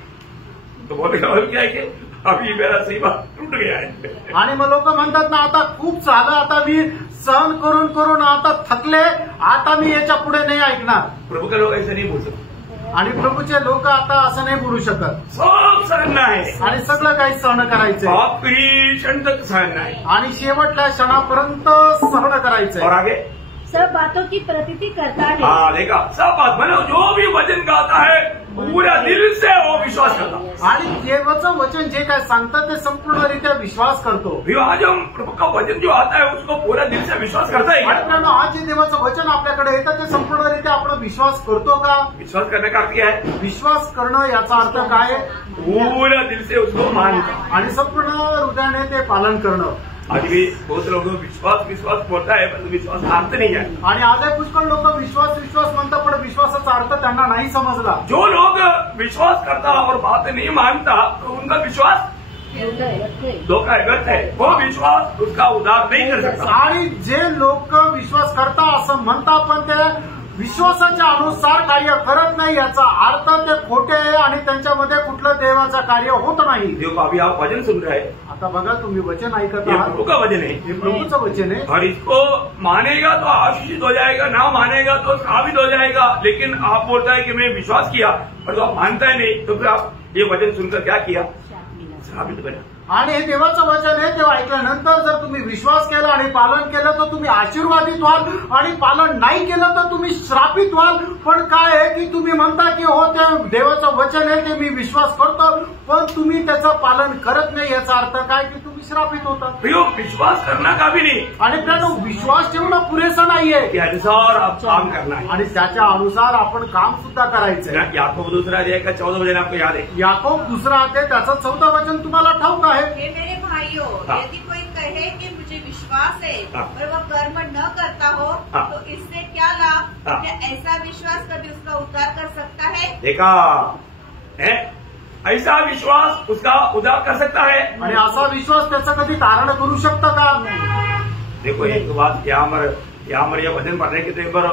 तो बोलेगा और क्या है कि अभी मेरा सीमा टूट गया है। आणि मग लोक म्हणतात ना आता खूप झालं, आता मी सहन करून करून आता थकले, आता मी याच्या पुढे नाही ऐकणार। प्रभु के लोग ऐसे नहीं बोल सकते, आणि प्रभूचे लोक आता असं नाही बोलू शकत। सब सहना है आणि सगळं काही सहन करायचंय आखिरी क्षण तक सहना है आणि शेवटल्या क्षणापर्यंत सहन करायचंय। और आगे सब बातों की प्रतीति करता है। हाँ देखा, सब बात मतलब जो भी वचन गाता है पूरा दिल से वो विश्वास करता। आणि देवाचं वचन जे काय सांगतं ते संपूर्णरित्या विश्वास करतो। आज हम प्रभु का वचन जो आता है उसको पूरा दिल से विश्वास करता है। आणि मित्रांनो आज जे देवाचं वचन आपल्याकडे येतं ते संपूर्णरित्या आपण विश्वास करतो का? विश्वास करने का अर्थ क्या है? विश्वास करणं याचा अर्थ काय? पूरा दिल से उसको मानना आणि संपूर्ण हृदयाने ते पालन करणं। आज भी बहुत लोग विश्वास विश्वास बोलता है पर विश्वास अर्थ नहीं है। आणि आजही पुष्कळ लोक विश्वास विश्वास म्हणतात पण विश्वासाचा अर्थ त्यांना नाही समजला। जो लोग विश्वास करता और बात नहीं मानता तो उनका विश्वास धोखा है, व्यर्थ है। वो विश्वास उसका उद्धार नहीं कर सकता। आणि जे लोक विश्वास करता असं म्हणतात पण ते विश्वासाच्या अनुसार कार्य करत नाही याचा अर्थ ते खोटे आहे आणि त्यांच्यामध्ये कुठलं देवाचं कार्य होत नाही। देखो अभी आप वचन सुन रहे हैं, आता बघा तुम्ही वचन ऐकत ये आहात, प्रभु का वचन है, हे प्रभूचं वचन आहे और इसको मानेगा तो आशीषित हो जाएगा, ना मानेगा तो साबित हो जाएगा। लेकिन आप बोलता है कि मैं विश्वास किया और तो आप मानता है नहीं, तो फिर आप ये वचन सुनकर क्या किया? साबित बना। आणि हे देवाचं वचन आहे ते ऐकल्यानंतर जर तुम्ही विश्वास केला आणि पालन केलं तर तुम्ही आशीर्वादित व्हाल आणि पालन नाही केलं तर तुम्ही श्रापित व्हाल। पण काय आहे की तुम्ही म्हणता की हो ते देवाचं वचन आहे ते मी विश्वास करतो पण तुम्ही त्याचं पालन करत नाही, याचा अर्थ काय की तुम्ही श्रापित होता। विश्वास करना का भी नहीं आणि त्यानं विश्वास ठेवणं पुरेसं नाहीये, के अनुसार आप काम करना है आणि त्याच्या अनुसार आपण काम सुद्धा करायचंय। याकूब दूसरा अध्याय का 14 वचन आपको याद है? याकोब दुसरा अध्याय त्याचं 14 वचन तुम्हाला ठाऊक आहे। हे मेरे भाइयों, यदि कोई कहे कि मुझे विश्वास है और वह कर्म न करता हो तो इससे क्या लाभ? क्या ऐसा विश्वास कभी उसका उद्धार कर सकता है? देखा है, ऐसा विश्वास उसका उद्धार कर सकता है। आणि असा विश्वास त्याचं कधी तारण करू शकतं का? देखो एक बात यहाँ पर यह वचन पढ़ने के टाइम पर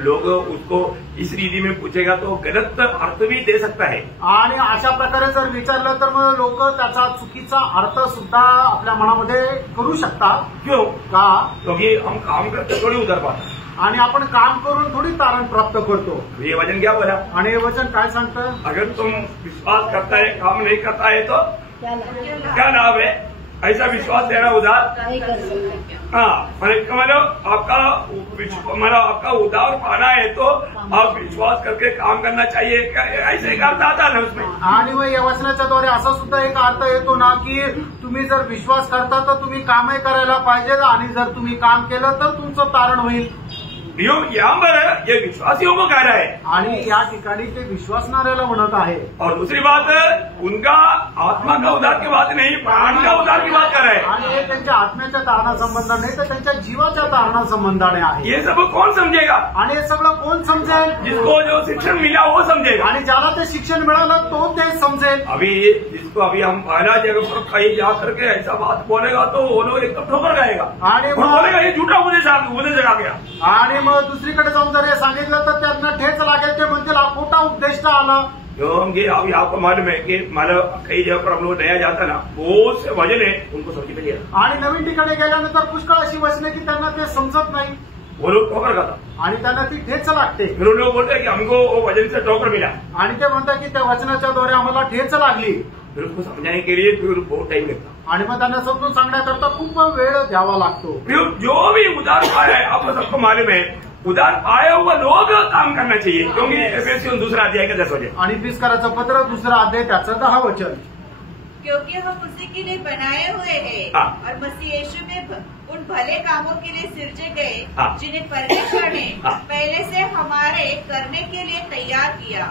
लोग उसको इस रीति में पूछेगा तो गलत अर्थ भी दे सकता है। आणि अशा प्रकारे जर विचारलं तर मग लोक त्याचा चुकीचा अर्थ सुद्धा आपल्या मनामध्ये करू शकतात। क्यों? का? क्योंकि हम काम करते थोड़ी उधर पाता, आणि आपण काम करून थोडी तारण प्राप्त करतो। ये वचन क्या बोला? आणि हे वचन काय सांगतं? अगर तुम विश्वास करता है काम नहीं करता है तो क्या लाभ है? ऐसा विश्वास देना उधार नहीं कर सकते। हाँ, मतलब आपका उधार पाना है तो आप विश्वास करके काम करना चाहिए, ऐसे एक अर्थ आता ना उसमें। आणि मग या वचनाच्या द्वारे असा सुद्धा एक अर्थ येतो ना की तुम्ही जर विश्वास करता तर तुम्ही कामही करायला पाहिजे आणि जर तुम्ही काम केलं तर तुमचं तारण होईल। यहाँ पर ये विश्वासियों को कह रहा है आणि या ठिकाणी ते विश्वासणाऱ्याला म्हणत आहे। और दूसरी बात उनका आत्मा का उद्धार की बात नहीं, प्राण का उद्धार की बात कर रहे हैं। आणि हे त्यांच्या आत्म्याच्या तारणासंबंधाने नाही तर त्यांच्या जीवाच्या तारणासंबंधाने आहे। ये सब कौन समझेगा? आणि हे सगळं कोण समजेल? जिसको जो शिक्षण मिला वो समझेगा। आणि ज्याला ते शिक्षण मिळालं तो ते समजेल। अभी जिसको अभी हम पहला जगह पर कहीं जा करके ऐसा बात बोलेगा तो वो लोग एकदम ठोकर गाएगा आणि और बोलेगा ये झूठा उपदेश आ गया। आणि मग दुसरीकडे जाऊन जर हे सांगितलं तर त्यांना ठेच लागेल, ते म्हणतील हा खोटा उपदेष्टा आला। क्योंकि अभी आपको मालूम है कि मतलब कई जगह पर हम लोग नया जाता ना बहुत से वजन है उनको समझ में नहीं आता। आणि नवीन ठिकाणी गेल्यानंतर पुष्कळ अशी वचने की त्यांना ते समजत नाही, वो लोग ठोकर खाता आणि त्यांना ती ठेच लागते। फिर उन लोग बोलते हैं कि हमको वो वजन से ठोकर मिला, आणि ते म्हणतात की त्या वचनाच्या द्वारे आम्हाला ठेच लागली। फिर उसको समझाने के लिए फिर बहुत टाइम लगता। आणि मग त्यांना समजून सांगण्याकरता खूप वेळ द्यावा लागतो। फिर जो भी उधार पाया है आपको सबको मालूम है, उधार पाया हुआ लोग काम करना चाहिए। क्योंकि एफएससी दूसरा अध्याय का 10 वचन आणि 20 कराचं पत्र दुसरा अध्याय त्याचं 10 वचन। क्योंकि हम उसी के लिए बनाए हुए हैं और मसीह यीशु में उन भले कामों के लिए सिरजे गए जिन्हें परमेश्वर ने पहले से हमारे करने के लिए तैयार किया।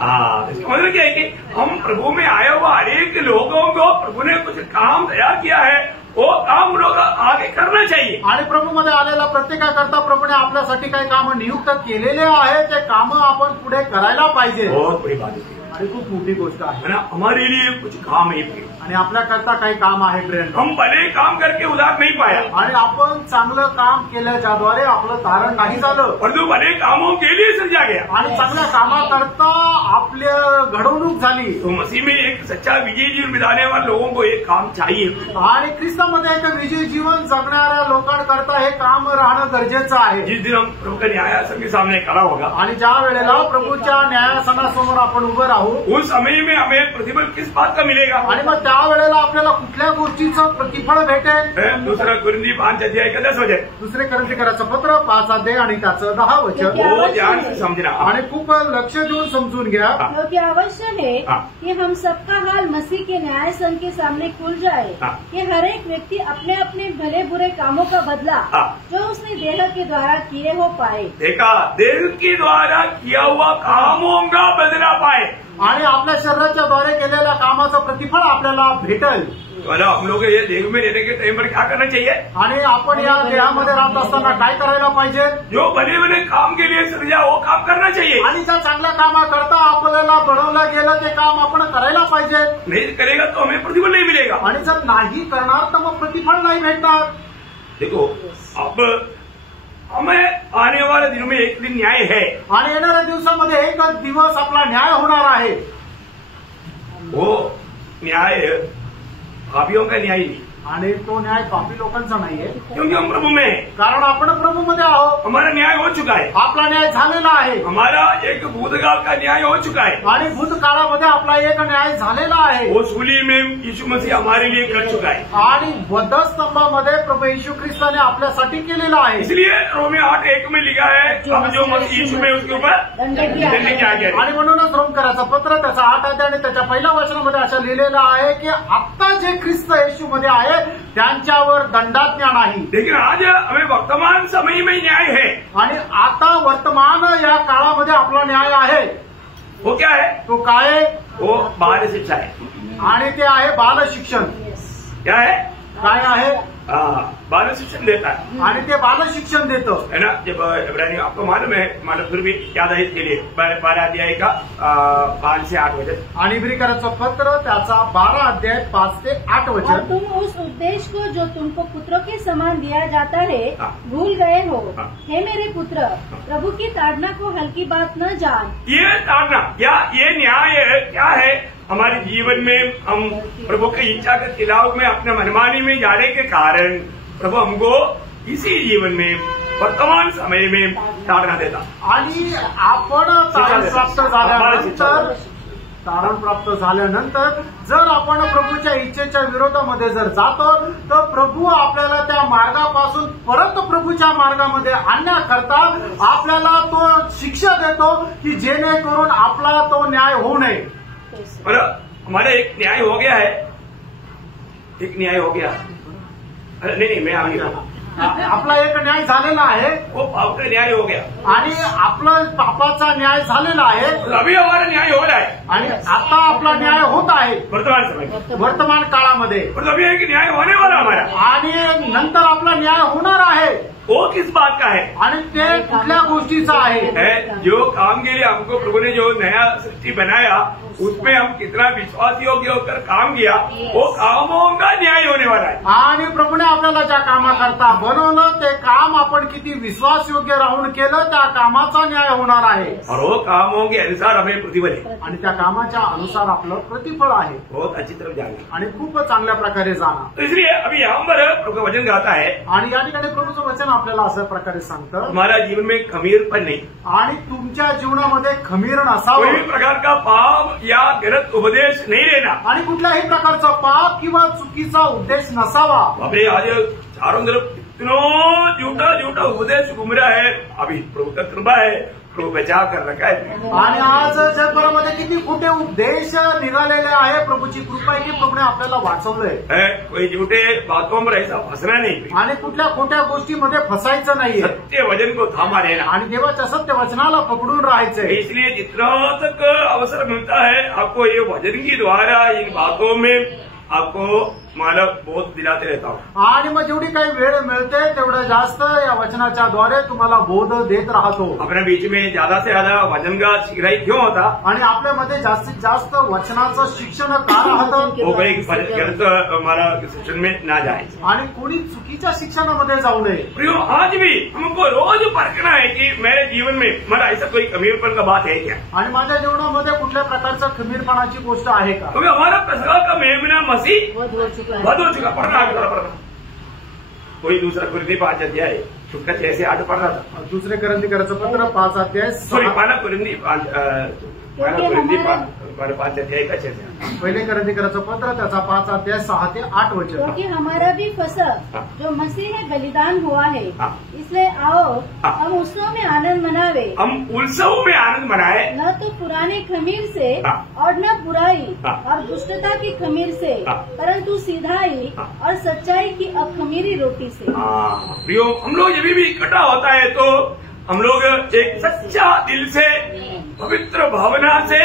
इसका मतलब क्या है कि हम प्रभु में आए हुआ हर एक लोगों को प्रभु ने कुछ काम तैयार किया है वो काम लोग आगे करना चाहिए. आणि प्रभूमध्ये आलेला प्रत्येकाकरता प्रभूने आपल्यासाठी काही कामं नियुक्त केलेले आहे, ते कामं आपण पुढे करायला पाहिजे. बहुत बड़ी बात है आणि खूप मोठी गोष्ट आहे ना. हमारे लिए कुछ काम है प्रिय. आणि आपल्याकरता काही काम आहे प्रेम. हम भले काम करके उधार नहीं पाया, आणि आपण चांगलं काम केल्याच्याद्वारे आपलं तारण नाही झालं, परंतु भले कामों के लिए सृजा गया. आणि चांगल्या कामाकरता आपल्या घडवणूक झाली. तो मसीह में एक सच्चा विजय जीवन बिताने वाले लोगों को एक काम चाहिए. आणि ख्रिस्तामध्ये एक विजय जीवन जगणाऱ्या लोकांकरता हे काम राहणं गरजेचं आहे. जिस दिन हम प्रभु का न्यायासन के सामने खड़ा होगा, आणि ज्या वेळेला प्रभूच्या न्यायासनासमोर आपण उभं राहू, उस समय में हमें प्रतिफल किस बात का मिलेगा? आणि मग त्यावेळेला आपल्याला कुठल्या गोष्टीचं प्रतिफळ भेटेल? दूसरा कुरिन्थी 5:10 दुसरे करंथीकराचं पत्र 5 आणि त्याचं 10 वचन. वो ध्यान से समझना. आणि खूप लक्ष देऊन समजून घ्या. क्योंकि आवश्यक है कि हम सबका हाल मसीह के न्यायासन के सामने खुल जाए कि हर एक व्यक्ति अपने अपने भले बुरे कामों का बदला जो उसने देह के द्वारा किए हो पाए. देखा, देह के द्वारा किया हुआ कामों का बदला पाए. आणि आपल्या शरीराच्या द्वारे केलेल्या कामाचं प्रतिफळ आपल्याला भेटेल. मतलब हम लोग ये देह में रहने के टाइम पर क्या करना चाहिए? आणि आपण या देहामध्ये राहत असताना काय करायला पाहिजे? जो भले भले काम के लिए सृजा वो काम करना चाहिए. आणि त्या चांगल्या कामाकरता आपल्याला बनवलं गेलं ते काम आपण करायला पाहिजे. नहीं करेगा तो हमें प्रतिफल नहीं मिलेगा. आणि जर नाही करणार तर मग प्रतिफळ नाही भेटणार. देखो, अब हमें आने वाले दिनों में एक दिन न्याय है. आणि येणाऱ्या दिवसामध्ये एक दिवस आपला न्याय होणार आहे. वो न्याय पापियों का न्याय नहीं, आणि तो न्याय पापी लोकांचा नाहीये, क्योंकि हम प्रभु में हैं. कारण आपण प्रभूमध्ये आहोत. हमारा न्याय हो चुका है. आपला न्याय झालेला आहे. हमारा एक भूतकाल का न्याय हो चुका है. आणि भूतकाळामध्ये आपला एक न्याय झालेला आहे. वो सूली में यीशु मसीह हमारे लिए कर चुका है. आणि वधस्तंभामध्ये प्रभू येशू ख्रिस्ताने आपल्यासाठी केलेला आहे. इसलिए रोमी 8:1 में लिखा है, अब जो मसीह यीशु में उसके ऊपर दंड की आज्ञा है. आणि म्हणूनच रोमकराचं पत्र त्याचा 8 अध्याय आणि त्याच्या पहिल्या वचनामध्ये असं लिहिलेलं आहे की आता जे ख्रिस्त येशूमध्ये आहे त्यांच्यावर दंडाज्ञा नाही. लेकिन आज हमें वर्तमान समय में न्याय है. आणि आता वर्तमान या काळामध्ये आपला न्याय आहे. वो क्या है? तो काय आहे? वो बाल शिक्षा है. आणि ते आहे बाल शिक्षण. क्या है? काय आहे? बाल शिक्षण देता है. आणि ते बाल शिक्षण देतं है ना. जब इब्रानी आपको मालूम है, मतलब फिर भी याद है इसके लिए 12 अध्याय का 5 से 8 वचन. आणि इब्रिकराचं पत्र त्याचा 12 अध्याय 5 ते 8 और वचन. तुम उस उपदेश को जो तुमको पुत्रों के समान दिया जाता है भूल गए हो. हे मेरे पुत्र, प्रभु की ताड़ना को हल्की बात न जान. ये ताड़ना या ये न्याय क्या है? हमारे जीवन में हम प्रभु की इच्छा के खिलाफ में अपने मनमानी में जाने के कारण प्रभु हमको इसी जीवन में वर्तमान समय में ताड़ना देता. आणि आपण तारण प्राप्त झाल्यानंतर जर आपण प्रभूच्या इच्छेच्या विरोधामध्ये जर जातो तर प्रभू आपल्याला त्या मार्गापासून परत प्रभूच्या मार्गामध्ये आणण्याकरता आपल्याला तो शिक्षा देतो की जेणेकरून आपला तो न्याय होऊ नये. और हमारा एक न्याय हो गया है. एक न्याय हो गया. अरे नहीं, मैं आगे आपला एक न्याय झालेला आहे. वो पाप का न्याय हो गया. आणि आपला पापाचा न्याय झालेला आहे. अभी हमारा न्याय हो रहा है. आणि आता आपला न्याय होत आहे वर्तमान समय, वर्तमान काळामध्ये. और अभी एक न्याय होने वाला हमारा. आणि नंतर आपला न्याय होणार आहे. वो किस बात का है? आणि ते कुठल्या गोष्टीचा आहे? जो काम के लिए हमको प्रभु ने जो नया सृष्टि बनाया उसमें हम कितना विश्वास योग्य होकर काम किया, वो कामों का न्याय होने वाला है. आणि प्रभूने आपल्याला ज्या कामाकरता बनवलं ते काम आपण किती विश्वास योग्य राहून केलं त्या कामाचा न्याय होणार आहे. और वो कामों के अनुसार हमें प्रतिफल है. आणि त्या कामाच्या अनुसार आपलं प्रतिफळ आहे. बहुत अच्छी तरफ जाएंगे आणि खूप चांगल्या प्रकारे जाणार. तो इसलिए अभी यहाँ पर प्रभु का वचन गाता है. आणि या ठिकाणी प्रभूचं वचन आपल्याला अशा प्रकारे सांगतं, हमारा जीवन में खमीरपन नहीं. आणि तुमच्या जीवनामध्ये खमीर कोई नसावं. भी प्रकार का पाप या गलत उपदेश नहीं लेना. आणि कुठल्याही प्रकारचा पाप किंवा चुकीचा उद्देश नसावा. अबे आज चारों तरफ इतना झूठा उपदेश घूम रहा है. अभी प्रभु का कृपा है, प्रभु बचा कर रखा है. आणि आज जगभरामध्ये किती खोटे उपदेश निघालेले आहे. प्रभूची कृपा आहे की प्रभूने आपल्याला वाचवलंय. कोई झूठे बातों पर ऐसा फंसना नहीं. आणि कुठल्या खोट्या गोष्टीमध्ये फसायचं नाहीये. सत्य वचन को थामा रहना. आणि देवाच्या सत्य वचनाला पकडून राहायचंय. इसलिए जितना तक अवसर मिलता है आपको ये वचन के द्वारा इन बातों में आपको मला बोध दिलाते रहता हूँ। आणि मग जेवढी काही वेळ मिळते तेवढं जास्त या वचनाच्या द्वारे तुम्हाला बोध देत राहतो। अपने बीच में ज्यादा से ज्यादा वचन का शिखराई क्यों होता? आणि आपल्यामध्ये जास्तीत जास्त वचनाचं शिक्षण का राहतं? वो कोई गलत हमारा शिक्षण में ना जाए आणि कोणी चुकीच्या शिक्षणामध्ये जाऊ नये। प्रियो, आज भी हमको रोज परखना है कि मेरे जीवन में मेरा ऐसा कोई खमीरपन का बात है क्या? आणि माझ्या जीवनामध्ये कुठल्या प्रकारचं खमीरपणाची गोष्ट आहे का? क्योंकि हमारा प्रसंग का मेमना मसीह वध हो चुका है। वध हो चुका। पढ़ना कोई दूसरा कुरिन्दी 5 अध्याय 6 से 8 पढ़ रहा था। दुसरे करंथीकराचं पत्र 5 अध्याय सॉरी, पहला कुरिन्दी 5 अध्याय का 6 से 8। पहिले करंथीकराचं पत्र त्याचा 5 अध्याय 6 ते 8 वचन। क्योंकि हमारा भी फसह जो मसीह है बलिदान हुआ है, इसलिए आओ हम उत्सव में आनंद मनावे। हम उत्सव में आनंद मनाए, न तो पुराने खमीर से और न बुराई और दुष्टता की खमीर से, परंतु सीधाई और सच्चाई की अखमीरी रोटी से। प्रियो, हम लोग जब भी इकट्ठा होता है तो हम लोग एक सच्चा दिल से, पवित्र भावना से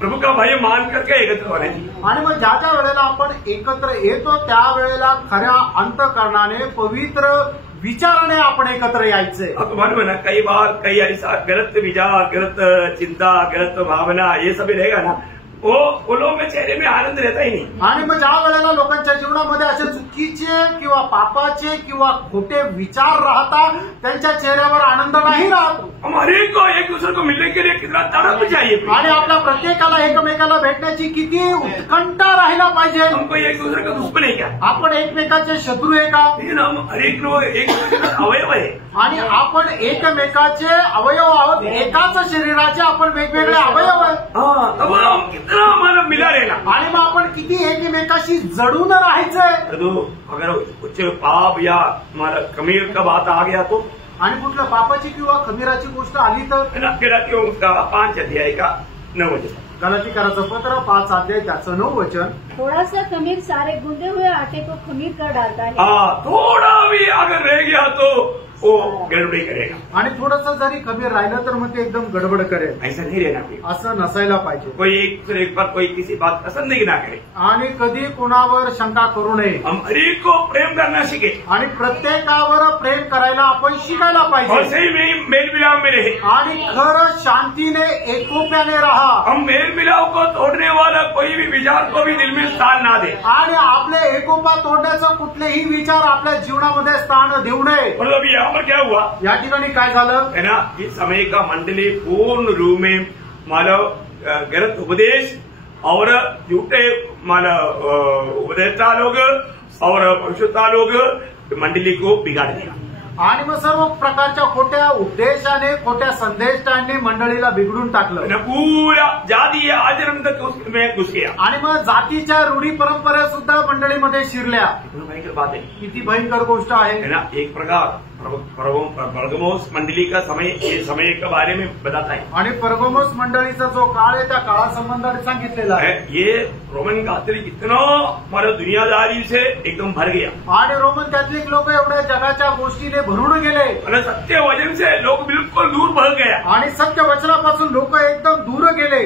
प्रभु का भय मान करके एकत्र होने चाहिए। आणि मग ज्या ज्या वेळेला आपण एकत्र येतो त्यावेळेला खऱ्या अंतःकरणाने पवित्र विचाराने आपण एकत्र यायचे। अब मालूम है ना, कई बार कई ऐसा गलत विचार, गलत चिंता, गलत भावना ये सब रहेगा ना, वो लोगों के चेहरे में आनंद रहता ही नहीं। आणि मग ज्या वेळेला लोकांच्या जीवनामध्ये असे चुकीचे किंवा पापाचे किंवा खोटे विचार राहतात त्यांच्या चेहऱ्यावर आनंद नाही राहतो। हमारे को एक दूसरे को मिलने के लिए कितना तड़प चाहिए, आणि आपल्या प्रत्येकाला एकमेकाला भेटण्याची किती उत्कंठा राहिला पाहिजे। हमको एक दूसरे का दुश्मन है क्या? आपण एकमेकाचे शत्रू आहे का? लेकिन हम हर एक लोग एक दूसरे का अवयव है। आणि आपण एकमेकाचे अवयव आहोत, एकाच शरीराचे आपण वेगवेगळे अवयव आहेत। तब हम कितना हमारा मिला रहना, आणि मग आपण किती एकमेकाशी जडून राहायचंय। तो अगर कुछ पाप या हमारा खमीर का बात आ गया तो, आणि कुठलं पापाची किंवा खमीराची गोष्ट आली तर, है ना, गलातियों का 5 अध्याय का 9 वचन। गलातीकराचं पत्र 5 अध्याय त्याचं 9 वचन। थोड़ा सा खमीर सारे गूंदे हुए आटे को खमीर कर डालता है। थोड़ा भी अगर रह गया तो वो गड़बड़ी करेगा। आणि थोडंसं जरी खमीर राहिलं तर मग ते एकदम गडबड करेल। ऐसा नहीं रहना चाहिए। असं नसायला पाहिजे। कोई एक दूसरे पर कोई किसी बात पसंद ही ना करे, आणि कधी कोणावर शंका करू नये। हम हर एक को प्रेम करना सीखे आणि प्रत्येकावर प्रेम करायला आपण शिकायला और पाहिजे। सही में मेल मिलाप में रहे। आणि खरं शांतीने एकोप्याने राहा। हम मेल मिलाप को तोड़ने वाला कोई भी विचार को भी दिल में स्थान ना दे। आणि आपले एकोपा तोडण्याचं कुठलेही विचार आपल्या जीवनामध्ये स्थान देऊ नये। मतलब यहाँ पर क्या हुआ या ठिकाणी काय झालं है ना, इस समय का मंडली पूर्ण रूप में मानव गलत उपदेश और झूठे मानव उपदेशता लोग और पवित्रता लोग मंडली को बिगाड़ दिया। आणि मग सर्व प्रकारच्या खोट्या उपदेशाने, खोट्या संदेशाने मंडळीला बिघडून टाकलं। पूरा जातीय आचरण तक उसमें घुस गया। आणि मग जातीच्या रूढी परंपरा सुद्धा मंडळीमध्ये शिरल्या। भयंकर बात है, किती भयंकर गोष्ट आहे है ना। एक प्रकार परगमोस मंडली का समय, ये समय के बारे में बताता है। आणि परगमोस मंडळीचा जो काळ आहे त्या काळासंबंधाने सांगितलेला आहे। ये रोमन कैथोलिक इतना हमारा दुनियादारी से एकदम भर गया आणि रोमन कॅथलिक लोक एवढ्या जगाच्या गोष्टीने भरून गेले और सत्य वचन से लोग बिल्कुल दूर भाग गया आणि सत्य वचनापासून लोक एकदम दूर गेले।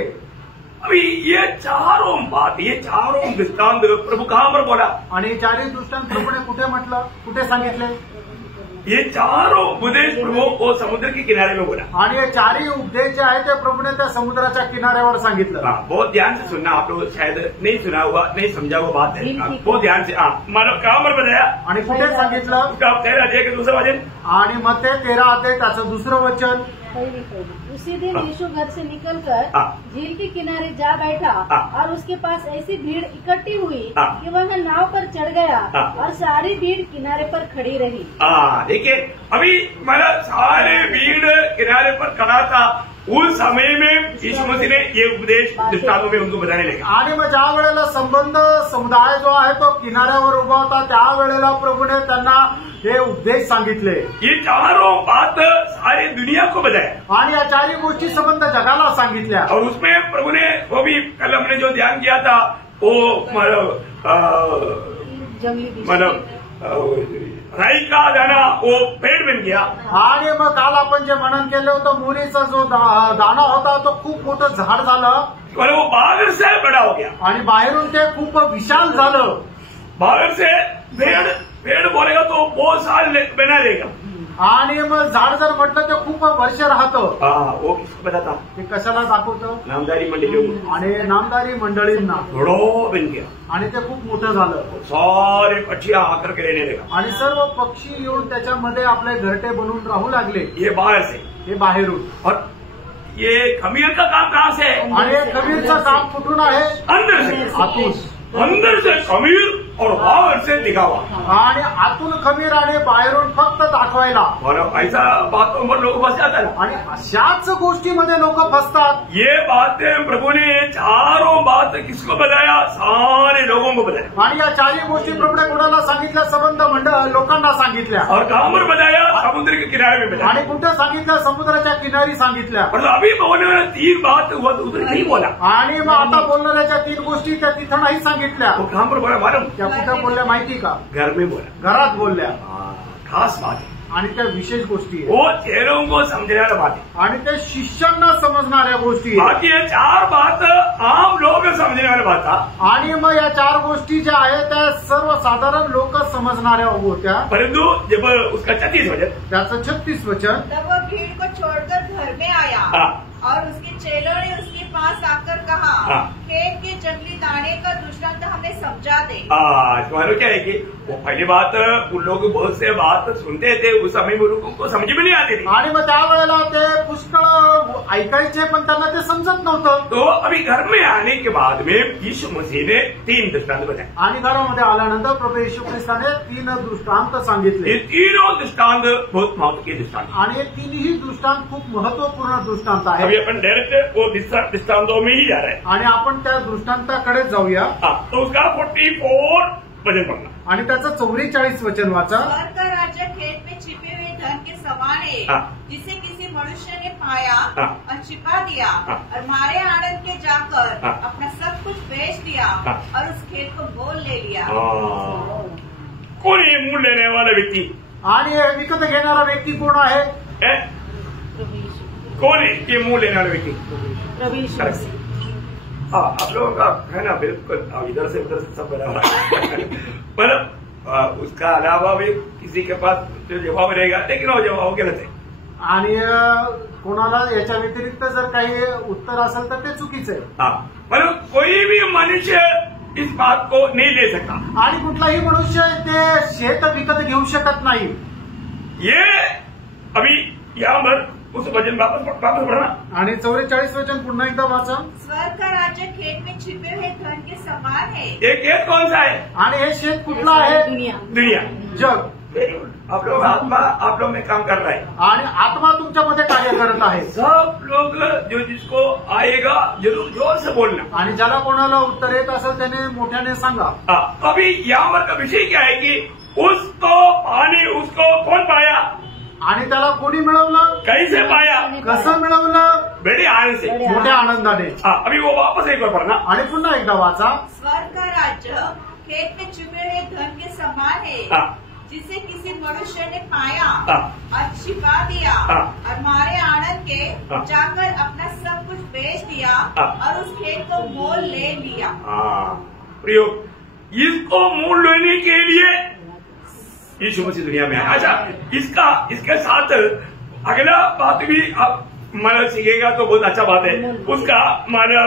अभी ये चारों बात, ये चारों दृष्टांत प्रभु कहाँ पर बोला? आणि चारही दृष्टांत प्रभूने कुठे म्हटलं, कुठे सांगितले? ये चारों उपदेश प्रभु वो समुद्र के किनारे में बोला। आणि हे चारही उपदेश जे आहे ते प्रभूने त्या समुद्राच्या किनाऱ्यावर सांगितलं। बहुत ध्यान से सुनना, आप लोग शायद नहीं सुना हुआ, नहीं समझा हुआ बात है, बहुत ध्यान से। मतलब कहाँ पर बताया आणि कुठे सांगितलं? उसका 13 अध्याय का दूसरा वचन आणि मग ते 13 अध्याय त्याचं दुसरं वचन। उसी दिन यीशु घर से निकलकर झील के किनारे जा बैठा और उसके पास ऐसी भीड़ इकट्ठी हुई कि वह नाव पर चढ़ गया और सारी भीड़ किनारे पर खड़ी रही। देखिए, अभी मतलब सारे भीड़ किनारे पर खड़ा था। उस समय में यीशु मसीह ने ये उपदेश दृष्टांतों में उनको बताने लगा। आणि मग ज्या वेळेला संबंध समुदाय जो आहे तो किनाऱ्यावर उभा होता त्यावेळेला प्रभूने त्यांना हे उपदेश सांगितले। ये चारों बात सारी दुनिया को बताया आणि या चारही गोष्टी संबंध जगाला सांगितल्या। और उसमें प्रभु ने वो भी कल हमने जो ध्यान किया था वो राई का दाना वो पेड़ बन गया। आणि मग काल आपण जे मनन केलं होतं मोहरीचा जो दाणा होता तो खूप मोठं झाड झालं और वो बाहर से बड़ा हो गया आणि बाहेरून ते खूप विशाल झालं। बाहर से पेड़ पेड़ बोलेगा तो बहुत साल बना देगा। आणि मग झाड जर म्हटलं तर खूप वर्ष राहतं। वो किसको बताता? ते कशाला दाखवतं? नामदारी मंडळी आणि नामदारी मंडळींना घोड़ो बन गया आणि ते खूप मोठं झालं। सारे पक्षी आकर के रहने लगा आणि सर्व पक्षी येऊन त्याच्यामध्ये आपले घरटे बनवून राहू लागले। ये बाहर से, हे बाहेरून। और ये खमीर का काम कहाँ से है? आणि खमीरचं काम कुठून आहे? अंदर से, आतून। अंदर से खमीर और बाहर से दिखावा। आणि आतून खमीर आणि बाहेरून फक्त दाखवायला। और ऐसा बातों पर लोग फंस जाते हैं। आणि अशाच गोष्टीमध्ये लोक फसतात। ये बातें प्रभु ने चारों बात किसको बताया? सारे लोगों को बताया। आणि या चारही गोष्टी प्रभूने कोणाला सांगितल्या? संबंध मंडळ लोकांना सांगितल्या। और कहाँ पर बताया? समुद्र के किनारे में बताया। आणि कुठे सांगितलं? समुद्राच्या किनारी सांगितल्या। और अभी बोलने वाला 3 बात हुआ तो उधर नहीं बोला। आणि मग आता बोलणाऱ्याच्या 3 गोष्टी त्या तिथं नाही सांगितल्या। वो कहाँ पर बोला मालूम? त्या कुठं बोलल्या माहिती का? घर में बोला। घरात बोलल्या। खास बात है। आणि त्या विशेष गोष्टी आहेत। वो चेलों को समझने वाला बात है। आणि ते शिष्यांना समजणाऱ्या गोष्टी आहेत। बाकी ये 4 बात आम लोग समझने वाली बात था। आणि मग या 4 गोष्टी ज्या आहेत त्या सर्वसाधारण लोक समजणाऱ्या होत्या। परंतु जब उसका 36 वचन, त्याचं 36 वचन, तब वो भीड़ को छोड़कर घर में आया और उसके चेलों ने उसके पास आकर कहा, खेत के जंगली दाने का दृष्टांत हमें समझा दे। तुम्हारा क्या है कि वो पहली बात उन लोग बहुत से बात सुनते थे, उस समय वो लोगों को समझ में नहीं आती थी। आणि मग त्यावेळेला ते पुष्कळ ऐकायचे पण त्यांना ते समजत नव्हतं। तो अभी घर में आने के बाद में यीशु मसीह ने 3 दृष्टांत बताए। आणि घरामध्ये आल्यानंतर प्रभू येशू ख्रिस्ताने 3 दृष्टांत सांगितले। ये तीनों दृष्टांत बहुत महत्व के दृष्टांत। आणि 3ही दृष्टांत खूप महत्वपूर्ण दृष्टांत आहे। अभी अपन डायरेक्ट वो दृष्टांतों में ही जा रहे हैं। आणि आपण त्या दृष्टांताकडे जाऊया। तो उसका 44 वचन पढ़ना आणि त्याचं 44 वचन वाचा। स्वर्ग का राज्य खेत में छिपे हुए धन के समान है, जिसे किसी मनुष्य ने पाया और छिपा दिया और मारे आनंद के जाकर अपना सब कुछ बेच दिया और उस खेत को मोल ले लिया। कौन है मूल लेने वाला व्यक्ति? आणि विकत घेणारा व्यक्ती कोण आहे? कौन है ये मूल लेने वाला व्यक्ति? आप लोगों का है ना, बिल्कुल इधर से उधर से सब बना हुआ है। मतलब उसका अलावा भी किसी के पास जो जवाब रहेगा, लेकिन वो जवाब गलत है। आणि कोणाला याच्या व्यतिरिक्त जर काही उत्तर असेल तर ते चुकीचं आहे। मतलब कोई भी मनुष्य इस बात को नहीं ले सकता। आणि कुठलाही मनुष्य ते शेत विकत घेऊ शकत नाही। ये अभी यहाँ पर उस वचन वापस पढ़ना। आणि 44 वचन पुन्हा एकदा वाचा। स्वर्ग का राज्य खेत में छिपे हुए धन के समान है। ये खेत कौन सा है? आणि हे शेत कुठला आहे? दुनिया, जग। आप लोग आत्मा आप लोग में काम कर रहा है आणि आत्मा तुमच्यामध्ये कार्य करत आहे। सब लोग जो जिसको आएगा जरूर जोर से बोलना। आणि ज्याला कोणाला उत्तर येत असेल त्याने मोठ्याने सांगा। अभी यहाँ पर का विषय क्या है कि उसको पानी उसको कौन पाया? आणि त्याला कोणी मिळवलं? कैसे पाया? कसं मिळवलं? बड़े आनंद से, मोठ्या आनंदाने। अभी वो वापस एक बार पढ़ना। आणि पुन्हा एकदा वाचा। स्वर्ग का राज्य खेत में छिपे हुए धन के समान है, जिसे किसी मनुष्य ने पाया और छिपा दिया और मारे आनंद के जाकर अपना सब कुछ बेच दिया और उस खेत को मोल ले लिया। प्रयोग इसको मोल लेने के लिए यीशु मसीह दुनिया में आया। अच्छा, इसके साथ अगला बात भी आप माना सीखेगा तो बहुत अच्छा बात है। उसका माना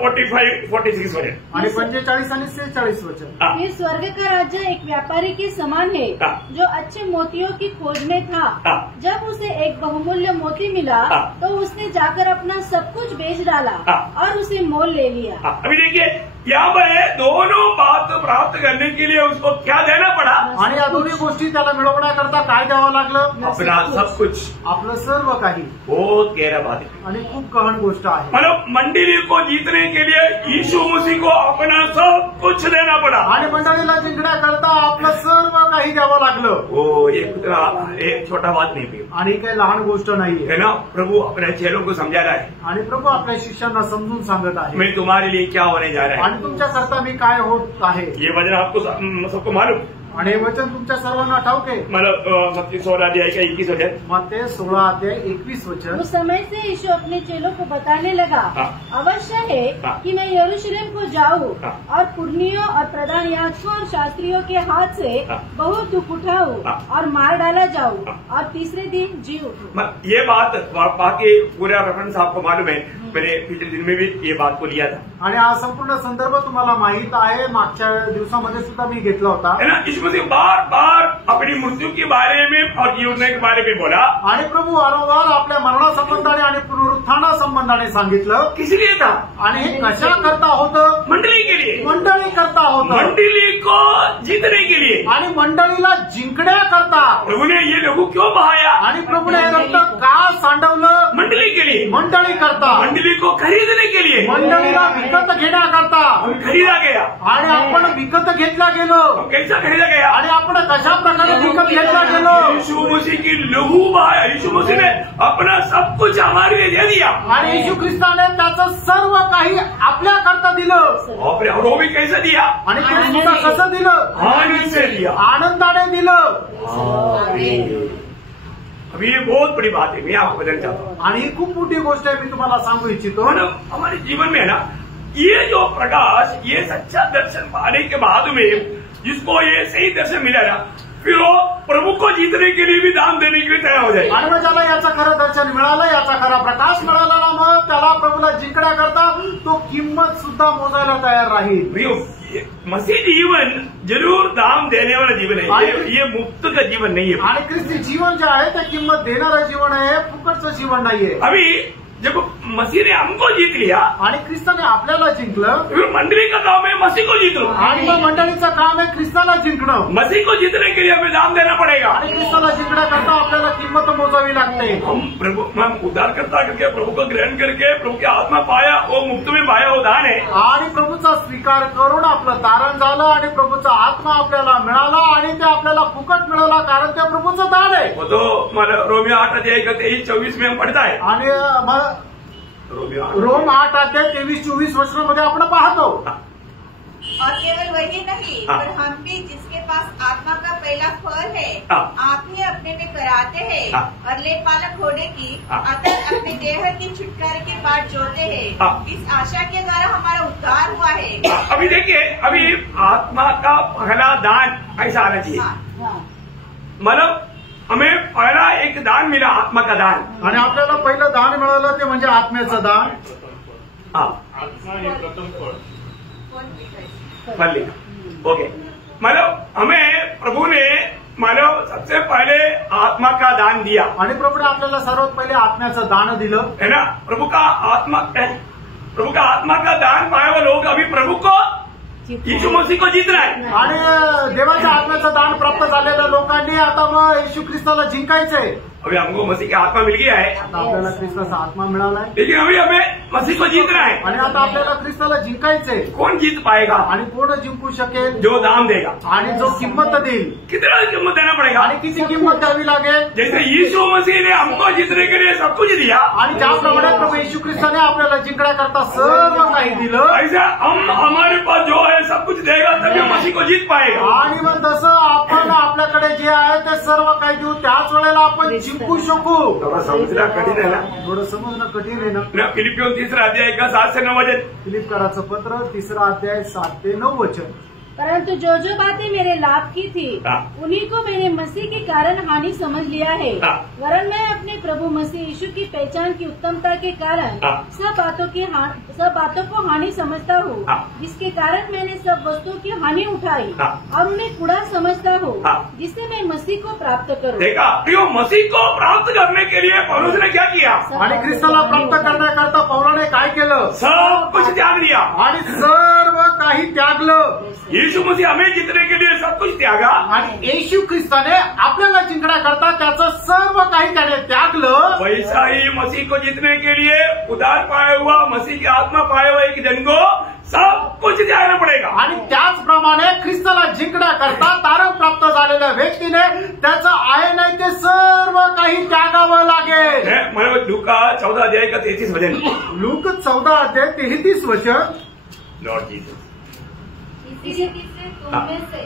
45-46 वचन आणि 45 आणि 46 वचन। ये स्वर्ग का राज्य एक व्यापारी के समान है जो अच्छे मोतियों की खोज में था। जब उसे एक बहुमूल्य मोती मिला तो उसने जाकर अपना सब कुछ बेच डाला और उसे मोल ले लिया। अभी देखिए यहाँ पर दोनों बात प्राप्त करने के लिए उसको क्या देना पड़ा? आणि या दोन्ही गोष्टी त्याला मिळवण्याकरता काय द्यावं लागलं? अपना सब कुछ, आपलं सर्व काही। बहुत गहरा बात है आणि खूप गहन गोष्ट आहे। मतलब मंडली को जीतने के लिए यीशु मसीह को अपना सब कुछ देना पड़ा। आणि मंडळीला जिंकण्याकरता आपलं सर्व काही द्यावं लागलं। वो एक छोटा बात नहीं थी आणि काही लहान गोष्ट नाही है ना। प्रभु अपने चेलों को समझा रहा है आणि प्रभू आपल्या शिष्यांना समजून सांगत आहे, मैं तुम्हारे लिए क्या होने जा रहा है। आणि तुमच्याकरता मी काय होत आहे। ये वचन आपको सबको मालूम। आणि हे वचन तुमच्या सर्वांना ठाऊक आहे. मत्ती 16 अध्याय का 21 वचन. मत्ती 16 अध्याय 21 वचन. उस समय से यीशु अपने चेलों को बताने लगा, अवश्य है कि मैं यरूशलेम को जाऊं और पुरनियों और प्रधान याजकों और शास्त्रियों के हाथ से बहुत दुख उठाऊं और मार डाला जाऊं और तीसरे दिन जी उठूं. ये बात बाकी पूरा रेफरेंस आपको मालूम है. मैंने पिछले दिन में भी ये बात को लिया था. आणि हा संपूर्ण संदर्भ तुम्हाला माहित आहे. मागच्या दिवसामध्ये सुद्धा मी घेतला होता. है ना. यीशु मसीह बार बार अपनी मृत्यु के बारे में और जीवन के बारे में बोला. आणि प्रभू वारंवार आपल्या मरणा संबंधाने आणि पुनरुत्थाना संबंधाने सांगितलं. किस लिए था. आणि हे कशा करता होतं. मंडली के लिए. मंडळी करता होतं. मंडली को जीतने के लिए. आणि मंडळीला जिंकण्या करता. प्रभु ने ये लहू क्यों बहाया. आणि प्रभूने हे रक्त का सांडवलं. मंडली के लिए. मंडळी करता. मंडली को खरीदने के लिए. मंडळीला विकत घेण्याकरता. खरीदा गया. आणि आपण विकत घेतला गेलो. कैसा खरीदा गया. आणि आपण कशा प्रकारे विकत घेतला गेलो. यीशु मसीह की लहू बहाया. यीशु मसीह ने अपना सब कुछ हमारे लिए दे दिया. आणि येशू ख्रिस्ताने त्याचं सर्व काही आपल्या करता दिलं. और वो भी कैसा दिया. आणि ते सुद्धा कसं दिलं. आनंद से दिया. आनंदाने दिलं. अभी ये बहुत बड़ी बात है. मैं आपको बताना चाहता हूँ. आणि ही खूप मोठी गोष्ट आहे. मी तुम्हाला सांगू इच्छितो. हमारे जीवन में है ना, ये जो प्रकाश, ये सच्चा दर्शन पाने के बाद में जिसको ये सही दर्शन मिला ना, फिर वो प्रभु को जीतने के लिए भी दान देने के लिए तैयार हो जाए. आणि मग ज्याला याचं खरं दर्शन मिळालं, याचा खरा प्रकाश मिळाला ना, मग त्याला प्रभूला जिंकण्याकरता तो किंमत सुद्धा मोजायला तयार राहील. मसीह जीवन जरूर दाम देने वाला जीवन है. ये मुफ्त का जीवन नहीं है. आणि ख्रिस्ती जीवन जे आहे ते किंमत देणारं जीवन आहे. फुकटचं जीवन नाहीये. अभी जब मसीह ने हमको जीत लिया आणि ख्रिस्ताने आपल्याला जिंकलं, फिर मंडली का काम है मसीह को जीत लो. आणि मग मंडळीचं काम आहे ख्रिस्ताला जिंकणं. मसीह को जीतने के लिए हमें दाम देना पड़ेगा. आणि ख्रिस्ताला जिंकण्याकरता आपल्याला किंमत मोजावी लागते. हम उद्धारकर्ता करके प्रभु को ग्रहण करके प्रभु की आत्मा पाया, वो मुफ्त में पाया वो दान है. आणि प्रभूचा स्वीकार करून आपलं तारण झालं आणि प्रभूचा आत्मा आपल्याला मिळाला आणि ते आपल्याला फुकट मिळाला, कारण ते प्रभूचं दान आहे. वो तो रोमियो 8 अध्याय 23-24 में हम पढ़ता है. आणि रोम 8 अध्याय 23-24 वचनामध्ये आपण पाहतो. और केवल वही नहीं, पर हम भी जिसके पास आत्मा का पहला फल है, आप ही अपने में कराते हैं और लेपालक होने की अतः अपने देह की छुटकारे की बात जोते हैं. इस आशा के द्वारा हमारा उद्धार हुआ है. अभी देखिए, अभी आत्मा का पहला दान ऐसा आना चाहिए. मतलब हमें पहला एक दान मिला, आत्मा का दान. आणि आपल्याला पहिलं दान मिळालं ते म्हणजे आत्म्याचं दान. ओके. मतलब हमें प्रभु ने मतलब सबसे पहले आत्मा का दान दिया. आणि प्रभूने आपल्याला सर्वात पहिले आत्म्याचं दान दिलं, है ना. प्रभु का आत्मा का दान पाए हुए लोग अभी प्रभु को यीशु मसीह को जीतना है. आणि देवाच्या आत्म्याचं दान प्राप्त झालेल्या लोकांनी आता मग येशू ख्रिस्ताला जिंकायचंय. अभी हमको मसीह का आत्मा मिल गया है. आता आपल्याला ख्रिस्ताचा आत्मा मिळालाय. लेकिन अभी हमें मसीह को जीतना है. आणि आता आपल्याला ख्रिस्ताला जिंकायचंय. कौन जीत पाएगा. आणि कोण जिंकू शकेल. जो दाम देगा. आणि जो किंमत देईल. कितना किंमत देना पड़ेगा. आणि किती किंमत द्यावी लागेल. जैसे यीशु मसीह ने हमको जीतने के लिए सब कुछ दिया, आणि ज्याप्रमाणे प्रभू येशू ख्रिस्ताने आपल्याला जिंकण्याकरता सर्व काही दिलं, ऐसा हम हमारे पास जो है सब कुछ देगा तभी हम मसीह को जीत पाएगा. आणि मग तसं आपण आपल्याकडे जे आहे ते सर्व काही देऊ, त्याच वेळेला आपण जिंकू शकू. थोड़ा समझना कठिन है ना. थोडं समजणं कठीण आहे ना. फिलिपियों 3 अध्याय का 7 से 9 वचन. फिलिपकराचं पत्र 3 अध्याय 7 ते 9 वचन. परंतु जो जो बातें मेरे लाभ की थी उन्हीं को मैंने मसीह के कारण हानि समझ लिया है. वरन मैं अपने प्रभु मसीह यीशु की पहचान की उत्तमता के कारण सब बातों को हानि समझता हूँ, जिसके कारण मैंने सब वस्तुओं की हानि उठाई. अब मैं कूड़ा समझता हूँ जिससे मैं मसीह को प्राप्त करूँ. देखा प्रियो, मसीह को प्राप्त करने के लिए पौलुस ने क्या किया. आणि ख्रिस्ताला प्राप्त करण्याकरता पौलाने काय केलं. सब कुछ त्याग दिया. आणि सर्व काही त्यागलं. यीशु मसीह हमें जीतने के लिए सब कुछ त्यागा. आणि येशू ख्रिस्ताने आपल्याला जिंकण्याकरता त्याचं सर्व काही त्याने त्यागलं. वैसा ही मसीह को जीतने के लिए उद्धार पाया हुआ, मसीह की आत्मा पाया हुआ एक जन को सब कुछ त्यागना पडेगा. आणि त्याचप्रमाणे ख्रिस्ताला जिंकण्याकरता तारण प्राप्त झालेल्या व्यक्तीने त्याचं आहे नाही ते सर्व काही त्यागावं लागेल. मला लूका 14 अध्याय का 33 वचन. लूक 14 अध्याय 33 वचन. लॉर्ड जीसस, इसीलिए तुम में से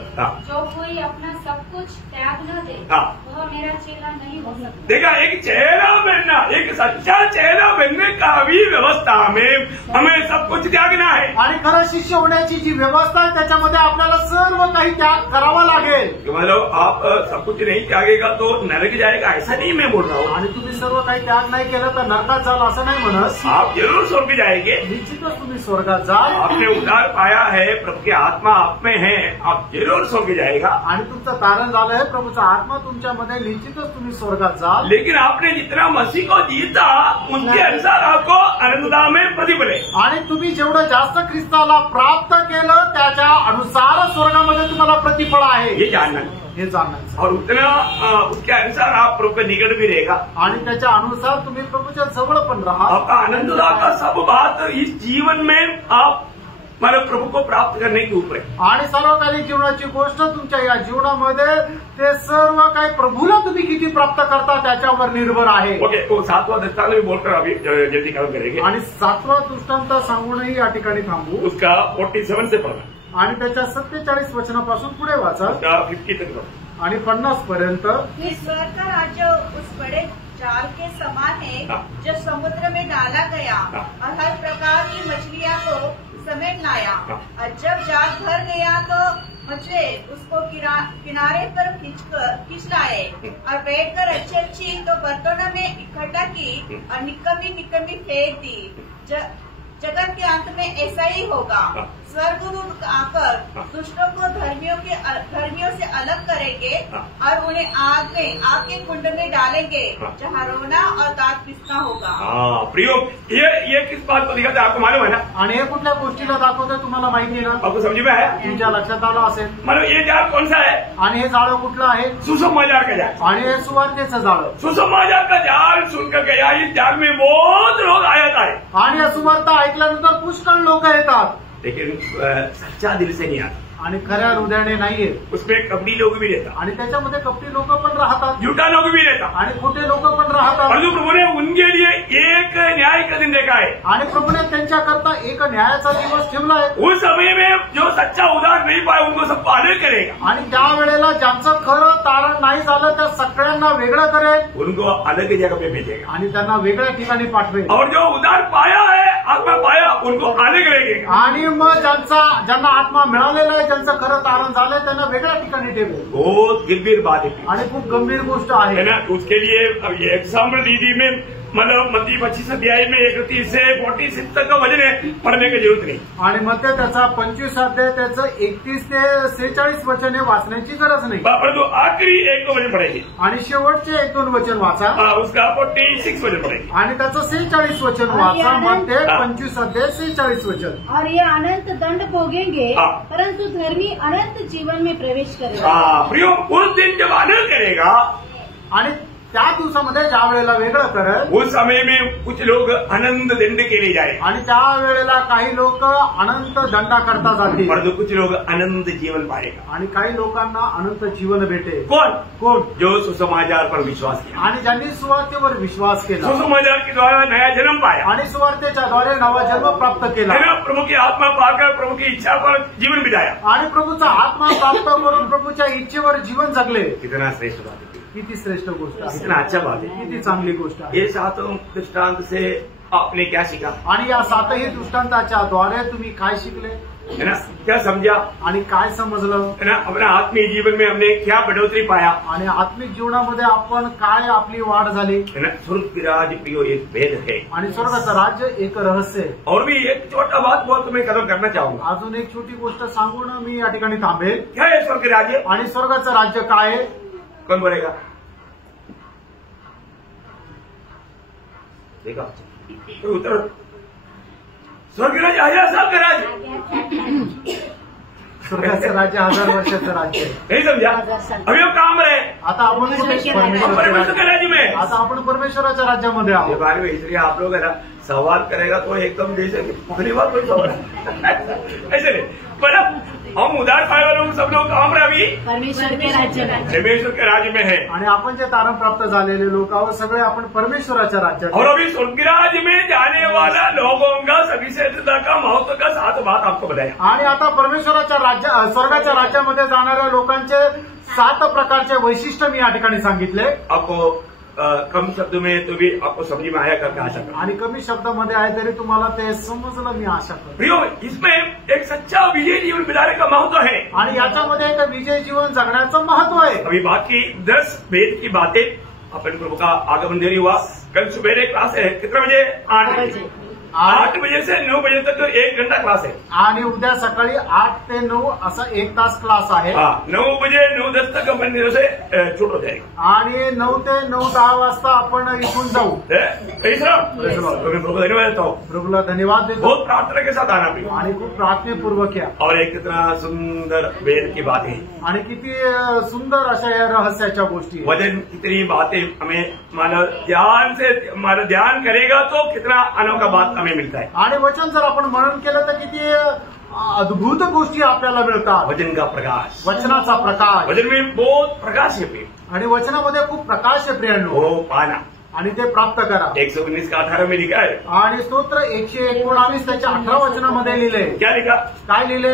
जो कोई अपना सब कुछ त्याग न दे वह मेरा चेला नहीं हो सकता। देखा, एक चेहरा बनना, एक सच्चा चेहरा बनने का भी व्यवस्था में हमें सब कुछ त्यागना है। आणि खरं शिष्य होण्याची जी व्यवस्था आहे त्याच्यामध्ये आपल्याला सर्व काही त्याग करावा लागेल। मतलब आप सब कुछ नहीं त्यागेगा तो नरक जाएगा, ऐसा नहीं मैं बोल रहा हूँ। आणि तुम्ही सर्व काही त्याग नाही केलं तर नरकात जाल असं नाही म्हणत। आप जरूर स्वर्ग जाएंगे, निश्चितच तुम्ही स्वर्गात जाल। आपने उद्धार पाया है, प्रभु की आत्मा आप में है, आप जरूर स्वर्ग जाएगा। आणि तुमचं तारण झालं आहे, प्रभूचा आत्मा तुमच्यामध्ये, निश्चितच तुम्ही स्वर्गात जाल। लेकिन आपने जितना मसीह को जीता उसके अनुसार आपको आनंदता में प्रतिफल है। आणि तुम्ही जेवढं जास्त ख्रिस्ताला प्राप्त केलं त्याच्या अनुसार स्वर्गामध्ये तुम्हाला प्रतिफळ आहे, ये जानना हे जाणायचं। और उतना उसके अनुसार आप प्रभु के निकट भी रहेगा आणि त्याच्या अनुसार तुम्ही प्रभूच्या जवळ पण राहा। आपका आनंदता का सब बात इस जीवन में आप मतलब प्रभु को प्राप्त करने के ऊपर है। आणि सार्वकालिक जीवनाची गोष्ट तुमच्या या जीवनामध्ये ते सर्व काही प्रभूला तुम्ही किती प्राप्त करता त्याच्यावर निर्भर आहे। ओके, तो 7वां दृष्टांत भी बोलकर अभी जल्दी खत्म करेंगे। आणि 7वा दृष्टांत सांगूनही या ठिकाणी थांबू। उसका 47 से पढ़ना आणि त्याच्या 47 वचनापासून पुढे वाचा, 50 तक पढ़ना आणि 50 पर्यंत। ईश्वर का राज्य उस बड़े जाल के समान है जो समुद्र में डाला गया और हर प्रकार की मछलियां को समेट लाया। और जब जाल भर गया तो मछुए उसको किनारे पर खींच लाए और बैठकर अच्छी अच्छी तो बर्तनों में इकट्ठा की और निकम्मी फेंक दी। जगत के अंत में ऐसा ही होगा। स्वर्गदूत आकर दुष्टों को धर्मियों से अलग करेंगे और उन्हें आग के कुंड में डालेंगे जहाँ रोना और दांत पिसना होगा। प्रियो, ये किस बात को दिखाते आपको मालूम है ना? आणि हे कुठल्या गोष्टीला दाखवते तुम्हाला माहिती आहे ना? आपको समझ में आया? तुमच्या लक्षात आलं असेल। मतलब ये जाल कौन सा है? आणि हे जाळं कुठलं आहे? सुसमाचार का जाल। आणि हे सुवार्तेचं जाळं। सुसमाचार का जाल सुनकर गया, इस जाल में बहुत लोग आया था आणि या सुवार्ता ऐकल्यानंतर पुष्कळ लोक येतात, लेकिन सच्चा दिल से नहीं आता। आणि खऱ्या हृदयाने नाहीये। उसमें कपटी लोग भी रहता, आणि त्याच्यामध्ये कपटी लोक पण राहतात, झूठा लोग भी रहता, आणि खोटे लोक पण राहतात। और जो प्रभु ने उनके लिए एक न्याय का दिन देखा है, आणि प्रभूने त्यांच्याकरता एक न्यायाचा दिवस ठेवला आहे। उस समय में जो सच्चा उद्धार नहीं पाया उनको सबको अलग करेगा। आणि त्या वेळेला ज्यांचं खरं तारण नाही झालं त्या सगळ्यांना वेगळं करेल, उनको अलग जगह पे भेजेगा। आणि त्यांना वेगळ्या ठिकाणी पाठवेल। और जो उद्धार पाया है, आत्मा पाया, उनको अलग रहेगा। आणि मग ज्यांना आत्मा मिळालेला आहे, ज्यांचं खरं तारण झालंय त्यांना वेगळ्या ठिकाणी ठेवेल। बहुत गंभीर बात है आणि खूप गंभीर गोष्ट आहे ना। उसके लिए अब ये एग्जाम्पल दीदी में मतलब मत्ती 25 अध्याय में 31 से 46 तक का वचन है, पढ़ने की जरूरत नहीं। आणि मग त्याचा 25 अध्याय त्याचं 31 ते 46 वचन आहे, वाचण्याची गरज नाही। परंतु आखिरी 1-2 वचन पढ़ेंगे आणि शेवटचे 1-2 वचन वाचा। उसका 46 वचन पढ़ेंगे आणि त्याचं 46 वचन वाचा, मग 25 अध्याय 46 वचन। और ये अनंत दंड भोगेंगे परंतु धर्मी अनंत जीवन में प्रवेश करेगा। प्रियो, उस दिन जब आनंद करेगा, आणि त्या दिवसामध्ये ज्या वेळेला वेगळं करेल, उस समय में कुछ लोग अनंत दंड के लिए जाए, आणि त्या वेळेला काही लोक अनंत दंडा करता जातील, परंतु कुछ लोग अनंत जीवन पाएगा। आणि काही लोकांना अनंत जीवन भेटेल। कोण? जो सुसमाचार पर विश्वास किया, आणि ज्यांनी सुवार्तेवर विश्वास केला, सुसमाचार के द्वारा नया जन्म पाया, आणि सुवार्तेच्या द्वारे नवा जन्म प्राप्त केला, प्रभु की आत्मा पाकर प्रभु की इच्छा पर जीवन बिताया, आणि प्रभूचा आत्मा प्राप्त करून प्रभूच्या इच्छेवर जीवन जगले। कितना श्रेष्ठ बात है, किती श्रेष्ठ गोष्ट आहे, कितना अच्छा बात है, किती चांगली गोष्ट आहे। ये 7 दृष्टांत से आपने क्या सीखा? आणि या 7ही दृष्टांताच्या द्वारे तुम्ही काय शिकले, है ना? क्या समझा आणि काय समजलं, है ना? अपना आत्मीय जीवन में हमने क्या बढ़ोतरी पाया, आणि आत्मिक जीवनामध्ये आपण काय आपली वाढ झाली, है ना? स्वर्ग की राज प्रियो एक भेद है, आणि स्वर्गाचं राज्य एक रहस्य आहे। और भी एक छोटा बात बहुत तुम्हें खत्म करना चाहूंगा। अजून एक छोटी गोष्ट सांगून मी या ठिकाणी थांबेल। क्या है स्वर्ग राज्य? आणि स्वर्गाचं राज्य काय आहे? कौन बोलेगा? देखा तो उत्तर, स्वर्ग राज्य 1000 साल का राज्य, स्वर्गाचं राज्य 1000 वर्षाचं राज्य आहे। नहीं समझा? अभी हम काम रहे, आता आपण परमेश्वर के राज्य में, आता आपण परमेश्वराच्या राज्यामध्ये ये आहोत। बारे में इसलिए आप लोग है ना सवाल करेगा तो एकदम जैसे कि पहली बार कोई सवाल ऐसे नहीं, पर हम उधार पाए वाले सब लोग काम रहे अभी परमेश्वर के राज्य में, परमेश्वर के राज्य में है, आणि आपण जे तारण प्राप्त झालेले लोक आहोत सगळे आपण परमेश्वराच्या राज्यात। और अभी स्वर्ग राज्य में जाने वाला लोगों का सभी अविशेषता का महत्व का 7 बात आपको बताया। आणि आता परमेश्वराच्या स्वर्गाच्या राज्यामध्ये जाणाऱ्या लोकांचे 7 प्रकारचे वैशिष्ट्य मी या ठिकाणी सांगितले। आपको कम शब्द में तो भी आपको समझ में आया करके आशा करता हूं। आणि कमी शब्दामध्ये आहे तरी तुम्हाला ते समजलं मी आशा करतो। प्रियो, इसमें एक सच्चा विजय जीवन बिताने का महत्व है आणि याच्यामध्ये एक विजय जीवन जगण्याचं महत्व आहे। अभी बाकी 10 वेद की बातें अपन प्रभु का आगमन देरी हुआ। कल सुबह क्लास है, कितने बजे? 8 बजे। 8 बजे से 9 बजे तक 1 घंटा क्लास है। आणि उद्या सकाळी 8 ते 9 असा 1 तास क्लास आहे। 9 बजे 9:10 तक अपन से छूट हो जाएगा। आणि 9 ते 9:10 वाजता आपण इथून जाऊ। प्रभु धन्यवाद देता हूँ, प्रभूला धन्यवाद देतो। बहुत प्रार्थना के साथ आना प्रिय, आणि खूप प्रार्थनेपूर्वक या। और एक कितना सुंदर वेद की बातें, आणि किती सुंदर अशा या रहस्याच्या गोष्टी। वचन कितनी बातें हमें मानव ध्यान करेगा तो कितना अनोखा बात हमें मिलता है। आणि वचन जर आपण मनन केलं तर किती अद्भुत गोष्टी आपल्याला मिळतात। वचन का प्रकाश, वचनाचा प्रकाश, वचन में बहुत प्रकाश है प्रिय, आणि वचनामध्ये खूप प्रकाश आहे प्रियांनो। वो पाना आणि ते प्राप्त करा। 119 का 18 में लिखा है। आणि स्तोत्र 119 त्याच्या 18 वचनामध्ये लिहिले। क्या लिखा? काय लिहिले?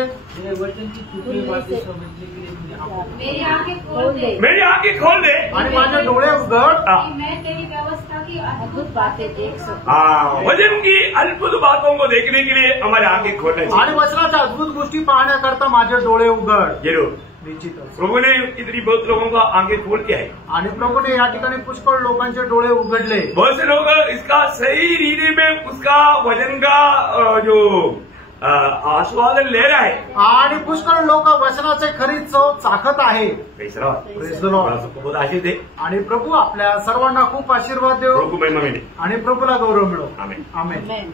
मेरी आंखें खोल दे, मेरी आंखें खोल दे आणि माझे डोळे उघड कि मैं तेरी व्यवस्था की अद्भुत बातें देख सकूं। वचन की अद्भुत बातों को देखने के लिए हमारे आंखें खोलने आणि चाहिए। वचनाच्या अद्भुत गोष्टी पाहण्याकरता माझे डोळे उघड। जरूर निश्चितच प्रभु ने इतनी बहुत लोगों का आंखें खोल के है। आणि प्रभूने या ठिकाणी पुष्कळ लोकांचे डोळे उघडले। बहुत से लोग इसका सही रीति में उसका वचन का जो आस्वादन ले रहा है, आणि पुष्कळ लोक वचनाचे खरी चव चाखत आहे। Praise the Lord. Praise the Lord. सबको बहुत आशीष दे, आणि प्रभू आपल्या सर्वांना खूप आशीर्वाद देव प्रभु को महिमा मिले। आणि प्रभूला गौरव मिळो। आमेन। आमेन। Amen.